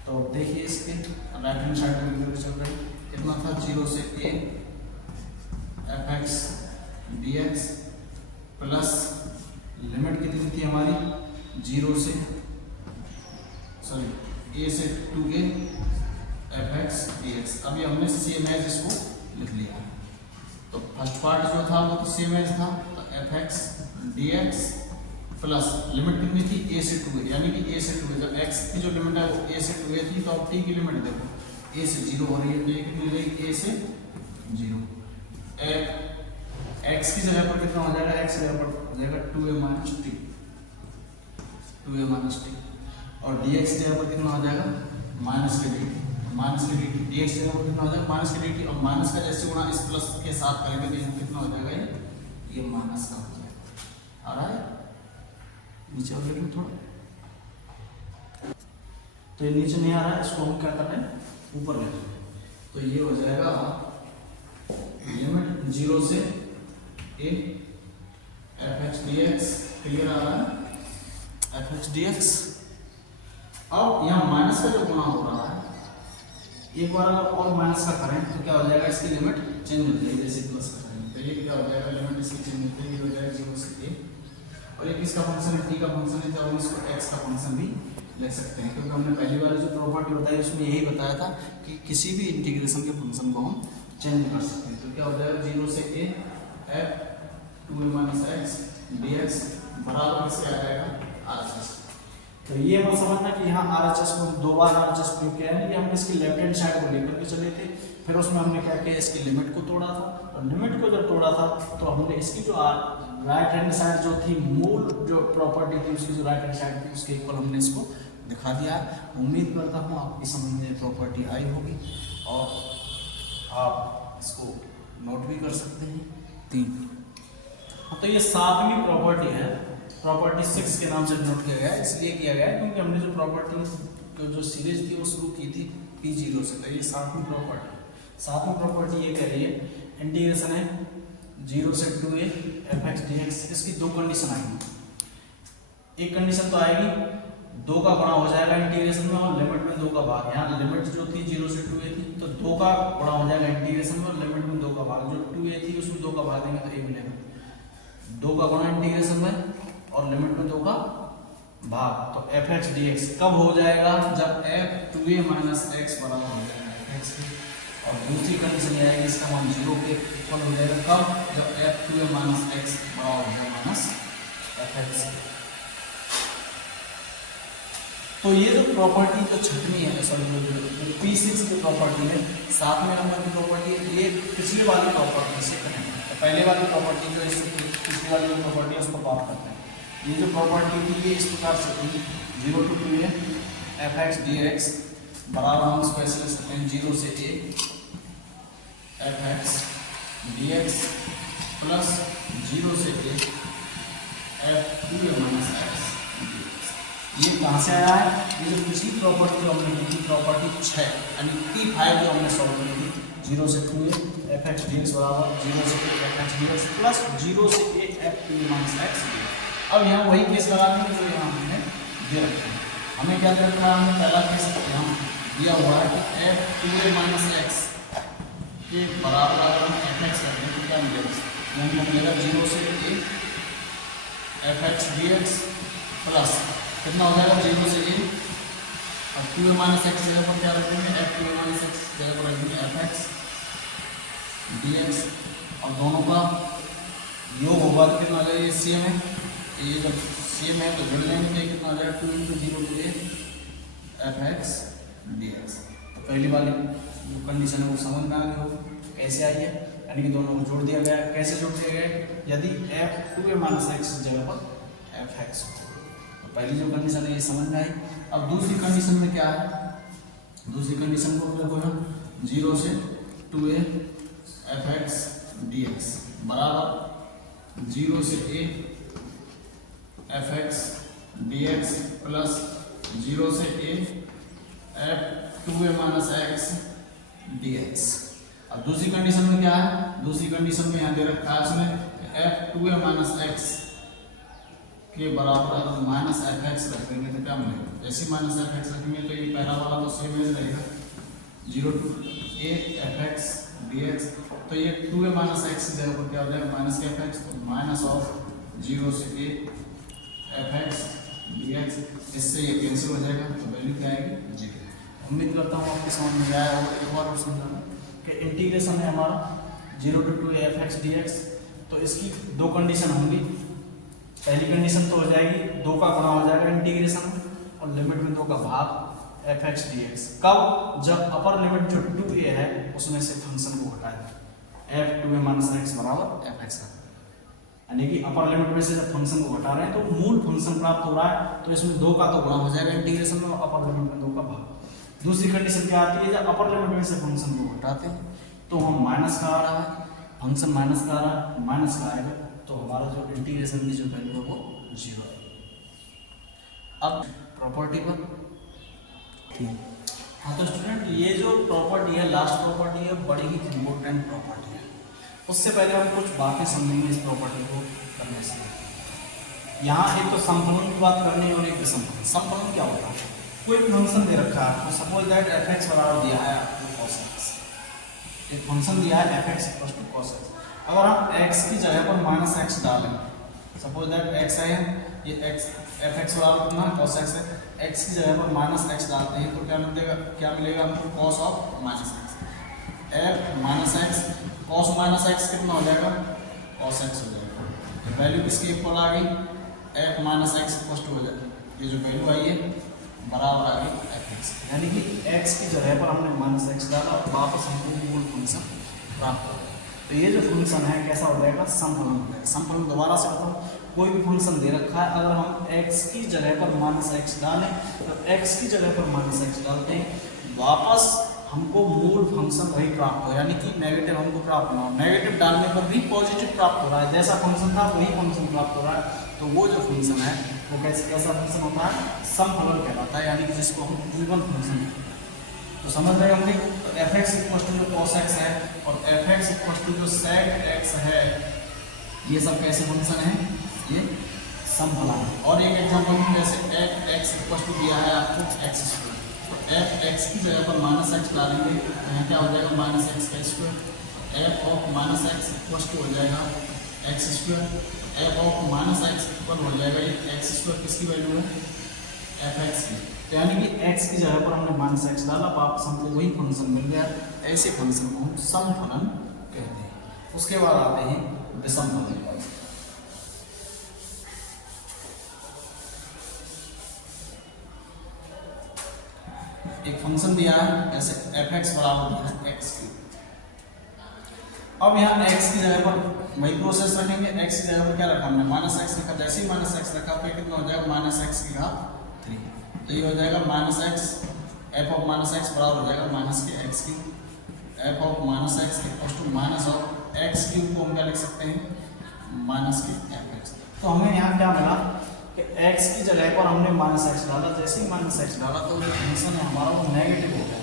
तो देखिए इसके राइट हैंड साइड में चल रही कितना था 0 से a f(x) dx plus limit कितनी थी हमारी 0 से a से 2a f(x) dx। अभी हमने सेम एज इसको लिख लिया, तो फर्स्ट पार्ट जो था वो तो सेम एज था, तो f(x) dx प्लस लिमिट कितनी थी a से 2a, यानी कि a से 2a, जब x की जो लिमिट है वो a से 2a थी, तो अब t की लिमिट देखो a से 0 हो रही है, तो ये कितनी रहेगी a से 0, x की जगह पर कितना हो जाएगा, x की जगह पर हो जाएगा 2a - t, 2a - t, और dx की जगह पर कितना हो जाएगा माइनस के dt, dx की जगह पर कितना हो जाएगा माइनस के dt, और माइनस का जैसे गुणा इस प्लस के साथ करेंगे तो ये कितना हो जाएगा, ये माइनस का हो जाएगा। आ रहा है नीचे और लेकिन थोड़ा, तो ये नीचे नहीं आ रहा है, इसको हम क्या कर रहे हैं ऊपर ले रहे हैं, तो ये हो जाएगा लिमिट 0 से a f(x) dx, क्लियर आ रहा है f(x) dx। अब यहाँ माइनस का जो गुणा हो रहा है, एक बार अगर और माइनस का करें तो क्या हो जाएगा, इसकी लिमिट चेंज हो जाएगी, जैसे प्लस का करेंगे तो ये क्या हो जाएगा, लिमिट इसकी चेंज होती है, ये हो जाएगा 0 से a, और ये किसका फंक्शन है, t का फंक्शन है, तो हम इसको x का फंक्शन भी ले सकते हैं, क्योंकि हमने पहली वाली जो प्रॉपर्टी बताई उसमें यही बताया था कि किसी भी इंटीग्रेशन के फंक्शन को हम चेंज कर सकते हैं। तो क्या हो जाएगा 0 से a f(2a - x) dx बराबर किसके आ जाएगा RHS। तो ये मत समझना कि यहाँ RHS को 2 बार RHS प्रयोग किया है, ये हम इसकी लेफ्ट हैंड साइड को लेकर के चले थे, फिर उसमें हमने क्या किया, इसकी लिमिट को तोड़ा था, और लिमिट को जब तोड़ा था तो हमने इसकी जो राइट हैंड साइड जो थी, मूल जो प्रॉपर्टी थी उसकी जो राइट हैंड साइड थी उसके इक्वल हमने इसको दिखा दिया। उम्मीद करता हूँ आपकी समझ में प्रॉपर्टी आई होगी और आप इसको नोट भी कर सकते हैं। 3 तो ये 7वीं प्रॉपर्टी है, प्रॉपर्टी 6 के नाम से नोट किया गया है, इसलिए किया गया है क्योंकि हमने जो प्रॉपर्टी जो सीरीज थी वो शुरू की थी P0 से, तो ये 7वीं प्रॉपर्टी ये कह रही है इंटीग्रेशन है 0 से 2a fx dx। इसकी 2 कंडीशन आएगी। एक कंडीशन तो आएगी 2 का गुणा हो जाएगा इंटीग्रेशन में और लिमिट में 2 का भाग, यहाँ लिमिट जो थी 0 से 2a थी तो 2 का गुणा हो जाएगा इंटीग्रेशन में और लिमिट में 2 का भाग, जो 2a थी उसमें 2 का भाग देंगे तो a मिलेगा, 2 का गुणा इंटीग्रेशन में और लिमिट में 2 का भाग, तो fx dx कब हो जाएगा, जब f 2a माइनस x बराबर हो जाएगा fx के, और दूसरी कंडीशन ये आएगी इसका मान 0 के इक्वल हो जाएगा, कब, जब f 2a माइनस x बराबर हो जाएगा माइनस fx के। तो ये जो प्रॉपर्टी जो 6वीं है, सॉरी जो P6 की प्रॉपर्टी है, 7वें नंबर की प्रॉपर्टी है, ये पिछले वाली प्रॉपर्टी से कनेक्ट है। तो पहले वाली प्रॉपर्टी जो इससे पिछली वाली प्रॉपर्टी है उसको बात करते हैं। ये जो प्रॉपर्टी थी ये इस प्रकार से थी 0 to 2a fx dx बराबर हम इसको ऐसे लिख सकते हैं 0 से a fx dx प्लस 0 से a f 2a minus x। ये कहाँ से आया है, ये जो पिछली प्रॉपर्टी जो हमने की थी प्रॉपर्टी 6 यानी P5 जो हमने सॉल्व की थी 0 से 2a fx dx बराबर 0 से a fx dx प्लस 0 से a f 2a minus x dx। अब यहाँ वही केस लगा देंगे जो यहाँ हमने दे रखा है। हमें क्या दे रखा है, हमने पहला केस यहाँ दिया हुआ है कि f 2a माइनस x के बराबर अगर हम fx करते हैं तो क्या मिलेगा, यहाँ मिलेगा 0 से a fx dx प्लस कितना हो जाएगा 0 से a और 2a माइनस x जगह पर क्या रखेंगे, f 2a माइनस x जगह पर रखेंगे fx dx और दोनों का योग होगा तो कितना आ जाएगा, ये सेम है, ये जब सेम है तो जोड़ लेंगे तो कितना आ जाएगा 2 × 0 to a fx dx। तो पहली वाली जो कंडीशन है वो समझ में आ गई होगी कैसे आई है, यानी कि दोनों को जोड़ दिया गया। कैसे जोड़ दिया गया, यदि f 2a माइनस x जगह पर fx हो, तो पहली जो कंडीशन है ये समझ में आई। अब दूसरी कंडीशन में क्या है, दूसरी कंडीशन को देखो ना 0 से 2a fx dx बराबर 0 से a fx dx प्लस 0 से a f 2a minus x dx। अब दूसरी कंडीशन में क्या है, दूसरी कंडीशन में यहाँ दे रखा है इसमें f 2a माइनस x के बराबर अगर माइनस fx रखेंगे तो क्या मिलेगा, जैसे माइनस fx रखेंगे तो ये पहला वाला तो सेम ही रहेगा 0 to a fx dx, तो ये 2a माइनस x की जगह पर क्या हो जाएगा माइनस fx, तो माइनस ऑफ 0 से a fx dx, इससे ये कैंसिल हो जाएगा तो वैल्यू क्या आएगी 0। उम्मीद करता हूँ आपके समझ में आया होगा। एक बार और समझाना कि इंटीग्रेशन है हमारा 0 to 2a fx dx, तो इसकी 2 कंडीशन होंगी। पहली कंडीशन तो हो जाएगी 2 का गुणा हो जाएगा इंटीग्रेशन और लिमिट में 2 का भाग fx dx, कब, जब अपर लिमिट जो 2a है उसमें से फंक्शन को हटा दें f 2a माइनस x बराबर fx का, यानी कि अपर लिमिट में से जब फंक्शन को हटा रहे हैं तो मूल फंक्शन प्राप्त हो रहा है, तो इसमें 2 का तो गुणा हो जाएगा इंटीग्रेशन में और अपर लिमिट में 2 का भाग। दूसरी कंडीशन क्या आती है, जब अपर लिमिट में से फंक्शन को हटाते हैं तो हम माइनस का आ रहा है, फंक्शन माइनस का आ रहा है, माइनस का आएगा तो हमारा जो इंटीग्रेशन की जो वैल्यू है वो 0 है। अब प्रॉपर्टी पर ठीक, हाँ तो स्टूडेंट ये जो प्रॉपर्टी है लास्ट प्रॉपर्टी है बड़ी ही इम्पोर्टेंट प्रॉपर्टी है। उससे पहले हम कुछ बातें समझेंगे इस प्रॉपर्टी को करने से। यहाँ एक तो समफलन की बात करनी है और एक विषमफलन। समफलन क्या होता है, कोई फंक्शन दे रखा है तो सपोज दैट fx बराबर दिया है आपको cos x, एक फंक्शन दिया है fx equal to cos x। अगर हम x की जगह पर माइनस x डालें, सपोज दैट x है, ये x fx बराबर कितना cos x है, x की जगह पर माइनस x डालते हैं तो क्या मिलेगा हमको cos of minus x, f minus x cos minus x कितना हो जाएगा cos x हो जाएगा। वैल्यू किसकी इक्वल आ गई, f minus x equal to हो जाएगा, ये जो वैल्यू आई है बराबर आ गई fx, यानी कि x की जगह पर हमने माइनस एक्स डाला और वापस हमको मूल फंक्शन प्राप्त हो गया। तो ये जो फंक्शन है कैसा हो जाएगा, समफलन हो जाएगा। समफलन दोबारा से बताओ, कोई भी फंक्शन दे रखा है, अगर हम x की जगह पर माइनस एक्स डालें तो x की जगह पर माइनस एक्स डालते हैं, वापस हमको मूल फंक्शन वही प्राप्त हो, यानी कि नेगेटिव हमको प्राप्त ना हो। नेगेटिव डालने पर भी पॉजिटिव प्राप्त हो रहा है, जैसा फंक्शन था वही फंक्शन प्राप्त हो रहा है। तो वो जो फंक्शन है वो कैसा फंक्शन होता है, समफलन कहलाता है, यानी कि जिसको हम इवन फंक्शन। तो समझ रहे होंगे, एफ एक्स इक्वल टू जो कॉस एक्स है और एफ एक्स इक्वल टू जो सेक एक्स है, ये सब कैसे फंक्शन है, ये समफलन है। और एक एग्जांपल में जैसे एफ एक्स इक्वल टू दिया है आपको एक्स स्क्वायर, तो एफ एक्स की जगह पर माइनस एक्स डालेंगे तो यहाँ क्या हो जाएगा, माइनस एक्स का square. F of minus x equal to हो जाएगा x square, f of minus x equal हो जाएगा ये एक्स स्क्वायर, किसकी वैल्यू है, एफ एक्स की। तो यानी कि x की जगह पर हमने माइनस एक्स डाला, वापस हमको वही फंक्शन मिल गया। ऐसे फंक्शन को हम समफलन कहते हैं। उसके बाद आते हैं विषम फलन। एक फंक्शन दिया है ऐसे f(x) बराबर दिया है x की। अब यहाँ x की जगह पर वही प्रोसेस रखेंगे, x की जगह पर क्या रखा हमने, माइनस एक्स रखा। जैसे ही माइनस एक्स रखा तो कितना हो जाएगा, माइनस एक्स की घात 3। तो ये हो जाएगा minus x, f of minus x बराबर हो जाएगा माइनस के x cube. F of minus x equal to minus of x cube को हम क्या लिख सकते हैं, माइनस के एफ एक्स। तो हमें यहाँ क्या मिला कि x की जगह पर हमने माइनस एक्स डाला, जैसे ही माइनस एक्स डाला तो जो फंक्शन है हमारा वो नेगेटिव हो गया।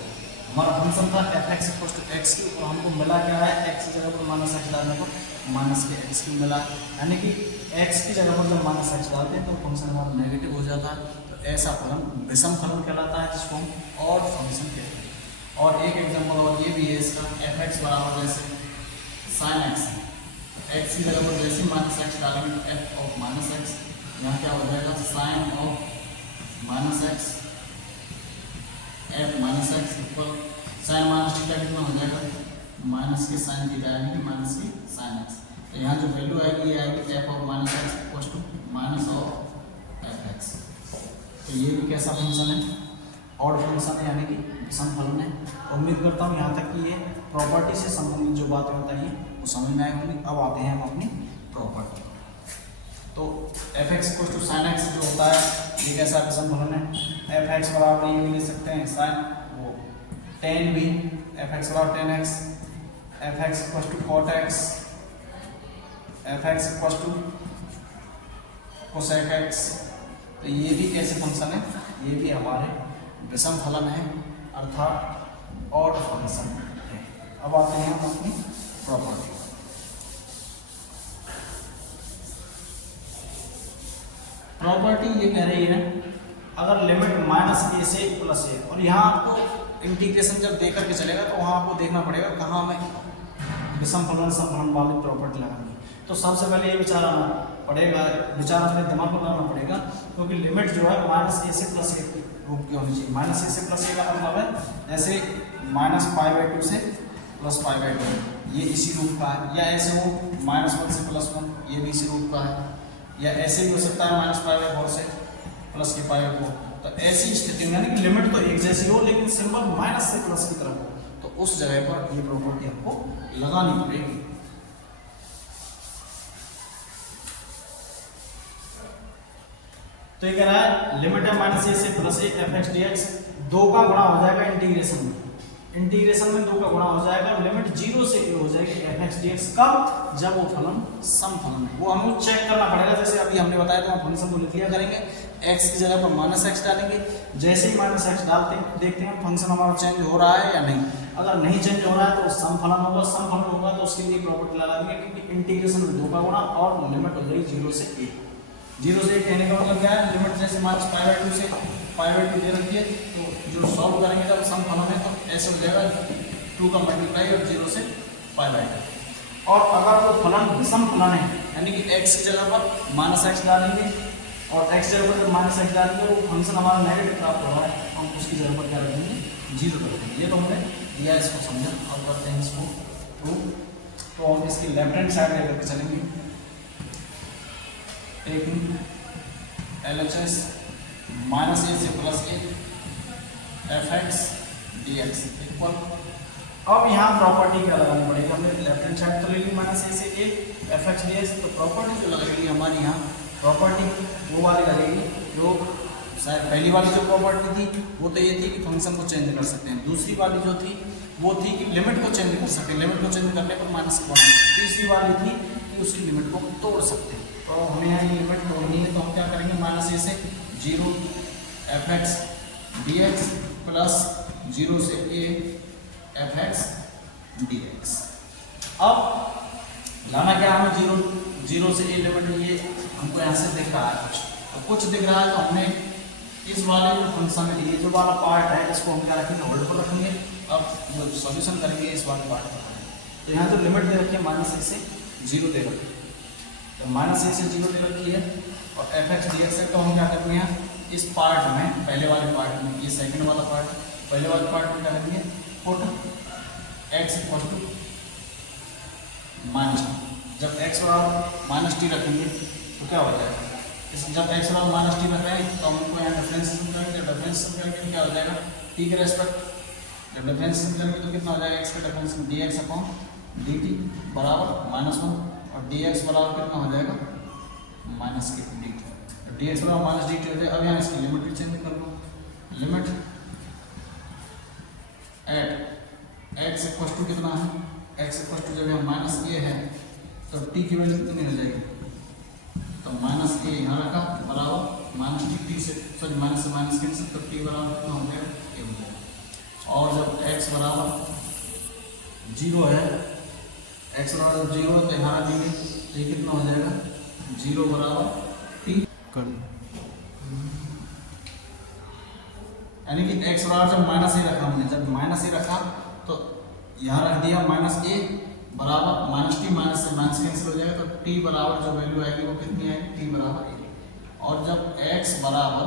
हमारा फंक्शन था f x equal to x cube और हमको मिला क्या है, x की जगह पर माइनस एक्स डालने पर माइनस के एक्स क्यूब मिला। यानी कि x की जगह पर जब माइनस एक्स डालते हैं तो फंक्शन हमारा नेगेटिव हो जाता है। तो ऐसा फलन विषम फलन कहलाता है, जिसको हम ऑड फंक्शन कहते हैं। और एक एग्जांपल और ये भी है इसका, एफ एक्स बराबर जैसे साइन एक्स, एक्स की जगह पर जैसे माइनस एक्स डालेंगे तो एफ ऑफ माइनस एक्स, यहाँ क्या हो जाएगा, sine of minus x f minus x equal sine minus theta कितना हो जाएगा, माइनस के साइन थीटा, यानी कि माइनस की साइन एक्स। तो यहाँ जो वैल्यू आएगी ये आएगी f of minus x equal to minus of f x. तो ये भी कैसा फंक्शन है, ऑड फंक्शन है, यानी कि विषम फलन है। उम्मीद करता हूँ यहाँ तक कि ये प्रॉपर्टी से संबंधित जो बातें बताई हैं वो समझ में आए होंगी। अब आते हैं हम अपनी प्रॉपर्टी। तो f x equal to sine x जो होता है ये कैसा विषम फलन है, एफ एक्स बराबर ये भी ले सकते हैं साइन वो टेन भी, एफ एक्स बराबर tan x, F x equal to cot x, F x equal to cosec x. तो ये भी कैसे फंक्शन है, ये भी हमारे विषम फलन है, अर्थात ऑड फंक्शन है। अब आते हैं हम अपनी प्रॉपर्टी। प्रॉपर्टी ये कह रही है अगर लिमिट माइनस ए से प्लस ए, और यहाँ आपको इंटीग्रेशन जब दे करके चलेगा तो वहाँ आपको देखना पड़ेगा कहाँ हमें विषम फलन समफलन वाली प्रॉपर्टी लगानी। तो सबसे पहले ये विचार आना पड़ेगा, विचार अपने दिमाग में लाना पड़ेगा, क्योंकि लिमिट जो है माइनस ए से प्लस ए रूप की होनी चाहिए। माइनस ए से प्लस ए का मतलब है जैसे माइनस पाई बाई 2 से प्लस पाई बाई 2, ये इसी रूप का है। या ऐसे हो माइनस 1 से प्लस 1, ये भी इसी रूप का है। या ऐसे भी हो सकता है माइनस पाई बाई 4 से प्लस की पाई बाई 4। तो ऐसी स्थिति में यानी कि लिमिट तो एक जैसी हो लेकिन सिंबल माइनस से प्लस की तरफ हो, तो उस जगह पर ये प्रॉपर्टी आपको लगानी पड़ेगी। तो ये कह रहा है लिमिट है माइनस ए से plus A F x D x, 2 का गुणा हो जाएगा इंटीग्रेशन में, इंटीग्रेशन में 2 का गुणा हो जाएगा, लिमिट 0 से ए हो जाएगी एफ एक्स डी एक्स। कब, जब वो फलन सम फलन है। वो हमें चेक करना पड़ेगा, जैसे अभी हमने बताया तो हम फंक्शन को लिख लिया करेंगे, x की जगह पर माइनस एक्स डालेंगे, जैसे ही माइनस एक्स डालते हैं देखते हैं फंक्शन हमारा चेंज हो रहा है या नहीं। अगर नहीं चेंज हो रहा है तो सम फलन होगा, सम फलन होगा तो उसके लिए प्रॉपर्टी लगा देंगे, क्योंकि इंटीग्रेशन में 2 का गुणा और लिमिट हो जाएगी 0 से a। 0 से a कहने का मतलब क्या है, लिमिट जैसे माइनस पाई बाई 2 से पाई बाई 2 दे रखी है, तो जो सॉल्व करेंगे जब सम फलन है तो ऐसे हो जाएगा 2 का मल्टीप्लाई और 0 से पाई बाई 2। और अगर वो फलन विषम फलन है यानी कि x की जगह पर माइनस एक्स डालेंगे और x जगह पर जब माइनस एक्स डालेंगे वो फंक्शन हमारा नेगेटिव प्राप्त हो रहा है, हम उसकी जगह पर क्या रखेंगे, 0 रखेंगे। ये तो हमने दिया, इसको समझा। और करते हैं इसको प्रूव। तो हम इसकी लेफ्ट हैंड साइड लेकर के चलेंगे, टेकिंग LHS माइनस ए से plus A F x D x equal. अब यहाँ प्रॉपर्टी क्या लगानी पड़ेगी, हमने लेफ्ट हैंड साइड तो ले ली माइनस ए से A F x D x, तो प्रॉपर्टी जो लगेगी हमारी यहाँ प्रॉपर्टी वो वाली लगेगी जो शायद पहली वाली जो प्रॉपर्टी थी वो तो ये थी कि फंक्शन को चेंज कर सकते हैं, दूसरी वाली जो थी वो थी कि लिमिट को चेंज कर सकते हैं, लिमिट को चेंज करने पर माइनस वन, तीसरी वाली थी कि उसी लिमिट को तोड़ सकते हैं। तो हमें यहाँ ये लिमिट तोड़नी है, तो हम क्या करेंगे, माइनस ए से 0 F x D X plus 0 से A F x D x. अब लाना क्या हमें, 0 से ए लिमिट, ये हमको यहाँ से दिख रहा है कुछ दिख रहा है, तो हमने इस वाले जो फंक्शन है ये जो वाला पार्ट है इसको हम क्या रखेंगे, होल्ड पर रखेंगे। अब जो सॉल्यूशन करेंगे इस वाले पार्ट पर, तो यहाँ जो लिमिट दे रखी है माइनस ए से 0 दे रखी है, तो माइनस ए से 0 दे रखी है और एफ एक्स डी एक्स है, तो हम क्या करेंगे यहाँ इस पार्ट में, पहले वाले पार्ट में, ये सेकंड वाला पार्ट, पहले वाले पार्ट में क्या करेंगे, put x equal to minus t. जब एक्स बराबर माइनस टी रखेंगे तो क्या हो जाएगा, जब एक्स बराबर माइनस टी रख रहे हैं तो हमको यहाँ डिफरेंशिएशन करेंगे, जब डिफरेंशिएशन करेंगे क्या हो जाएगा, टी के रेस्पेक्ट, जब डिफरेंशिएशन करेंगे तो कितना हो जाएगा, एक्स का differentiation D x upon d t बराबर -1 और डी एक्स बराबर कितना हो जाएगा, माइनस के डी टी। डी एक्स बराबर माइनस डी टी हो जाएगा। अब यहाँ इसकी लिमिट भी चेंज कर लो, limit at x equal to कितना है, एक्स इक्वल टू जब यहाँ माइनस ए है तो टी की वैल्यू कितनी हो जाएगी, तो माइनस ए यहाँ रखा बराबर माइनस टी से, सॉरी माइनस से माइनस कैंसिल, तो टी बराबर कितना हो जाएगा, ए हो जाएगा। और जब एक्स बराबर 0 है, एक्स बराबर 0 है तो यहाँ रखेंगे तो ये कितना हो जाएगा, 0 बराबर टी कर, यानी कि एक्स बराबर जब माइनस ए रखा हमने, जब माइनस ए रखा तो यहाँ रख दिया माइनस ए बराबर माइनस टी, माइनस से माइनस कैंसिल हो जाएगा, तो टी बराबर जो वैल्यू आएगी वो कितनी आएगी, टी बराबर ए। और जब एक्स बराबर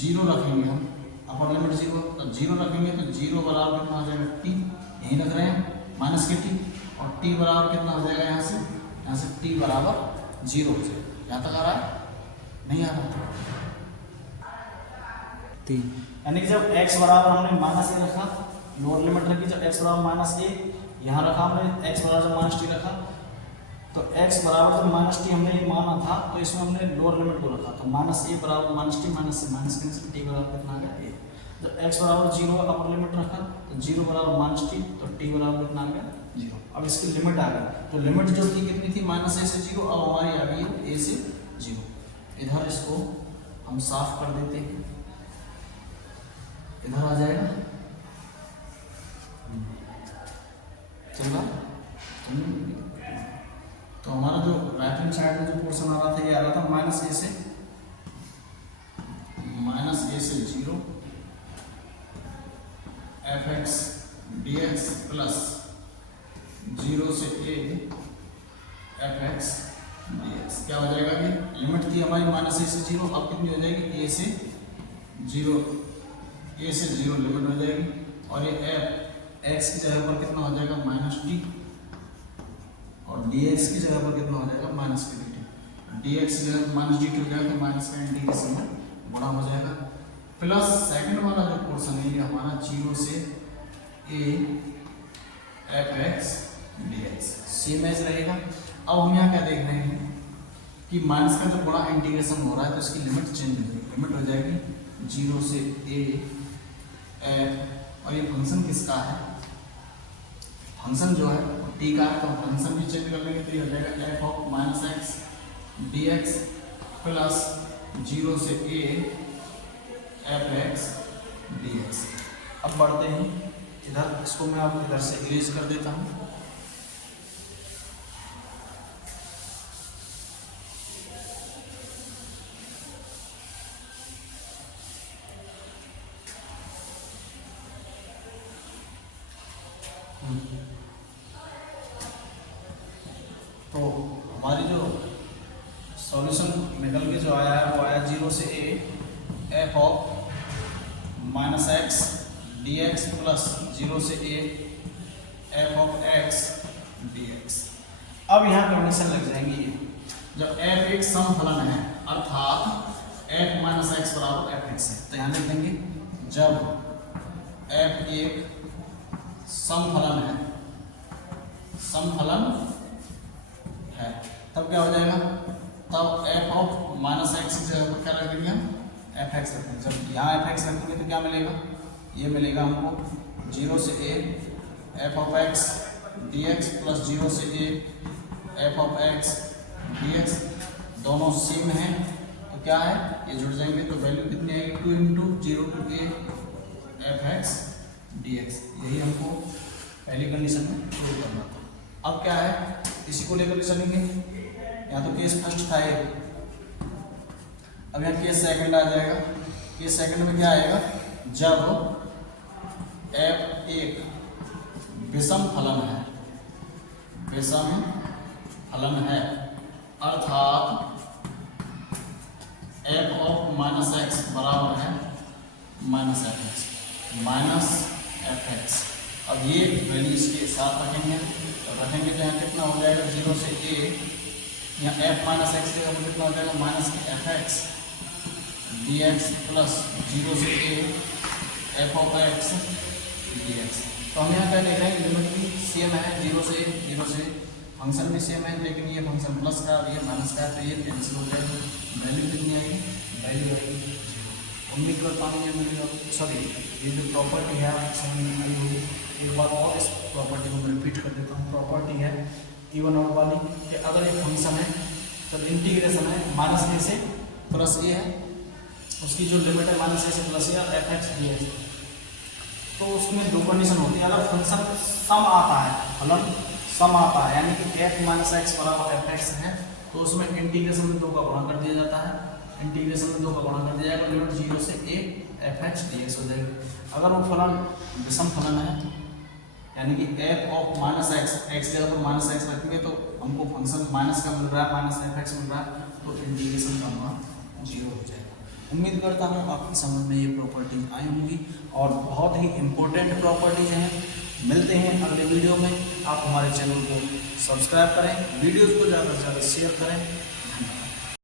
0 रखेंगे हम, अपर लिमिट 0, तो 0 रखेंगे तो 0 बराबर कितना हो जाएगा, टी, यहीं रख रहे हैं माइनस के टी, और टी बराबर कितना हो जाएगा, यहाँ से टी बराबर 0 हो जाएगा। यहाँ तक आ रहा है, नहीं आ रहा, 3, यानी कि जब एक्स बराबर हमने माइनस ए रखा, लोअर लिमिट रखी, जब एक्स बराबर माइनस ए यहाँ रखा हमने, एक्स बराबर जब माइनस टी रखा, तो एक्स बराबर जब माइनस टी हमने ये माना था तो इसमें हमने लोअर लिमिट को रखा, तो माइनस ए बराबर माइनस टी, माइनस से माइनस कैंसिल, टी बराबर कितना आ गया, ए। जब एक्स बराबर 0 अपर लिमिट रखा तो 0 बराबर माइनस टी, तो टी बराबर कितना आ गया, 0। अब इसकी लिमिट आ गई, तो लिमिट जो थी कितनी थी, माइनस ए से 0, अब हमारी आ गई है ए से 0। इधर इसको हम साफ कर देते हैं, इधर आ जाएगा, चल रहा, तो हमारा जो राइट हैंड साइड में जो पोर्शन आ रहा था ये आ रहा था माइनस ए से 0 F x D X plus 0 से A F x D x. क्या हो जाएगा, कि लिमिट थी हमारी माइनस ए से 0, अब कितनी हो जाएगी, ए से 0 लिमिट हो जाएगी, और ये एफ एक्स की जगह पर कितना हो जाएगा, माइनस टी, और डी एक्स की जगह पर कितना हो जाएगा, माइनस के डी टी। डी एक्स की जगह माइनस डी टी हो जाएगा तो माइनस का डी के समय बड़ा हो जाएगा, प्लस सेकंड वाला जो पोर्शन है ये हमारा 0 से A F x D x same as रहेगा। अब हम यहाँ क्या देख रहे हैं कि माइनस का जो बड़ा इंटीग्रेशन हो रहा है तो इसकी लिमिट चेंज हो जाएगी, लिमिट हो जाएगी 0 से ए एफ, और ये फंक्शन किसका है, फंक्शन जो है टी का है, तो फंक्शन भी चेंज कर लेंगे तो ये हो जाएगा F of minus x D X plus 0 से A F x D x. अब बढ़ते हैं इधर, इसको मैं आप इधर से इरेज कर देता हूँ। तो हमारी जो सॉल्यूशन निकल के जो आया है वो आया 0 से ए F of minus x D X plus 0 से ए F of x D x. अब यहाँ कंडीशन लग जाएंगी, जब एफ एक सम फलन है अर्थात एफ माइनस एक्स बराबर एक्स है। तो यहाँ लिख देंगे जब एफ एक समफलन है तब क्या हो जाएगा, तब एफ ऑफ माइनस एक्स की जगह पर क्या रख देंगे हम, एफ एक्स रखेंगे। जब यहाँ एफ एक्स रखेंगे तो क्या मिलेगा, ये मिलेगा हमको 0 से a F of x D X plus 0 से a F of x D x, दोनों सेम हैं तो क्या है, ये जुड़ जाएंगे तो वैल्यू कितनी आएगी, 2 into 0 to a f x D x. यही हमको पहली कंडीशन में प्रूव करना था। अब क्या है, इसी को लेकर चलेंगे। यहाँ तो केस फर्स्ट था ये, अब यहाँ केस सेकंड आ जाएगा। केस सेकंड में क्या आएगा, जब एफ एक विषम फलन है अर्थात एफ ऑफ माइनस एक्स बराबर है माइनस एफ एक्स। अब ये वैल्यू इसके साथ रखेंगे, तो रखेंगे तो यहाँ कितना हो जाएगा, 0 से a, यहाँ एफ माइनस एक्स जगह पर कितना हो जाएगा, minus F x D X plus 0 से a F of x D x. तो हम यहाँ क्या देख रहे हैं, लिमिट भी सेम है 0 से फंक्शन भी सेम है, लेकिन ये फंक्शन प्लस का और ये माइनस का, तो ये कैंसिल हो जाएगा। वैल्यू कितनी आएगी, वैल्यू आएगी 0। उम्मीद करता हूँ ये मिलेगा। सॉरी, ये जो प्रॉपर्टी है आपको समझ में आई होगी। एक बार और इस प्रॉपर्टी को मैं रिपीट कर देता हूँ। प्रॉपर्टी है इवन आउट वाली कि अगर एक फंक्शन है तो इंटीग्रेशन है माइनस ए से प्लस ए है, उसकी जो लिमिट है माइनस ए से plus A F x D x, तो उसमें दो कंडीशन होती है। अगर फंक्शन सम आता है, फलन सम आता है, यानी कि एफ माइनस एक्स बराबर एफ एक्स है, तो उसमें इंटीग्रेशन में 2 का गुणा कर दिया जाता है। इंटीग्रेशन में 2 का गुणा कर दिया जाएगा, लिमिट 0 से a f x D x हो जाएगी। अगर वो फलन विषम फलन है, यानी कि F of minus x, x जगह पर माइनस एक्स रखेंगे तो हमको फंक्शन माइनस का मिल रहा है, माइनस एफ एक्स मिल रहा है, तो इंटीग्रेशन का मान 0 हो जाएगा। उम्मीद करता हूँ आपकी समझ में ये प्रॉपर्टीज आई होंगी और बहुत ही इम्पोर्टेंट प्रॉपर्टीज हैं। मिलते हैं अगले वीडियो में। आप हमारे चैनल को सब्सक्राइब करें, वीडियोज़ को ज़्यादा से ज़्यादा शेयर करें।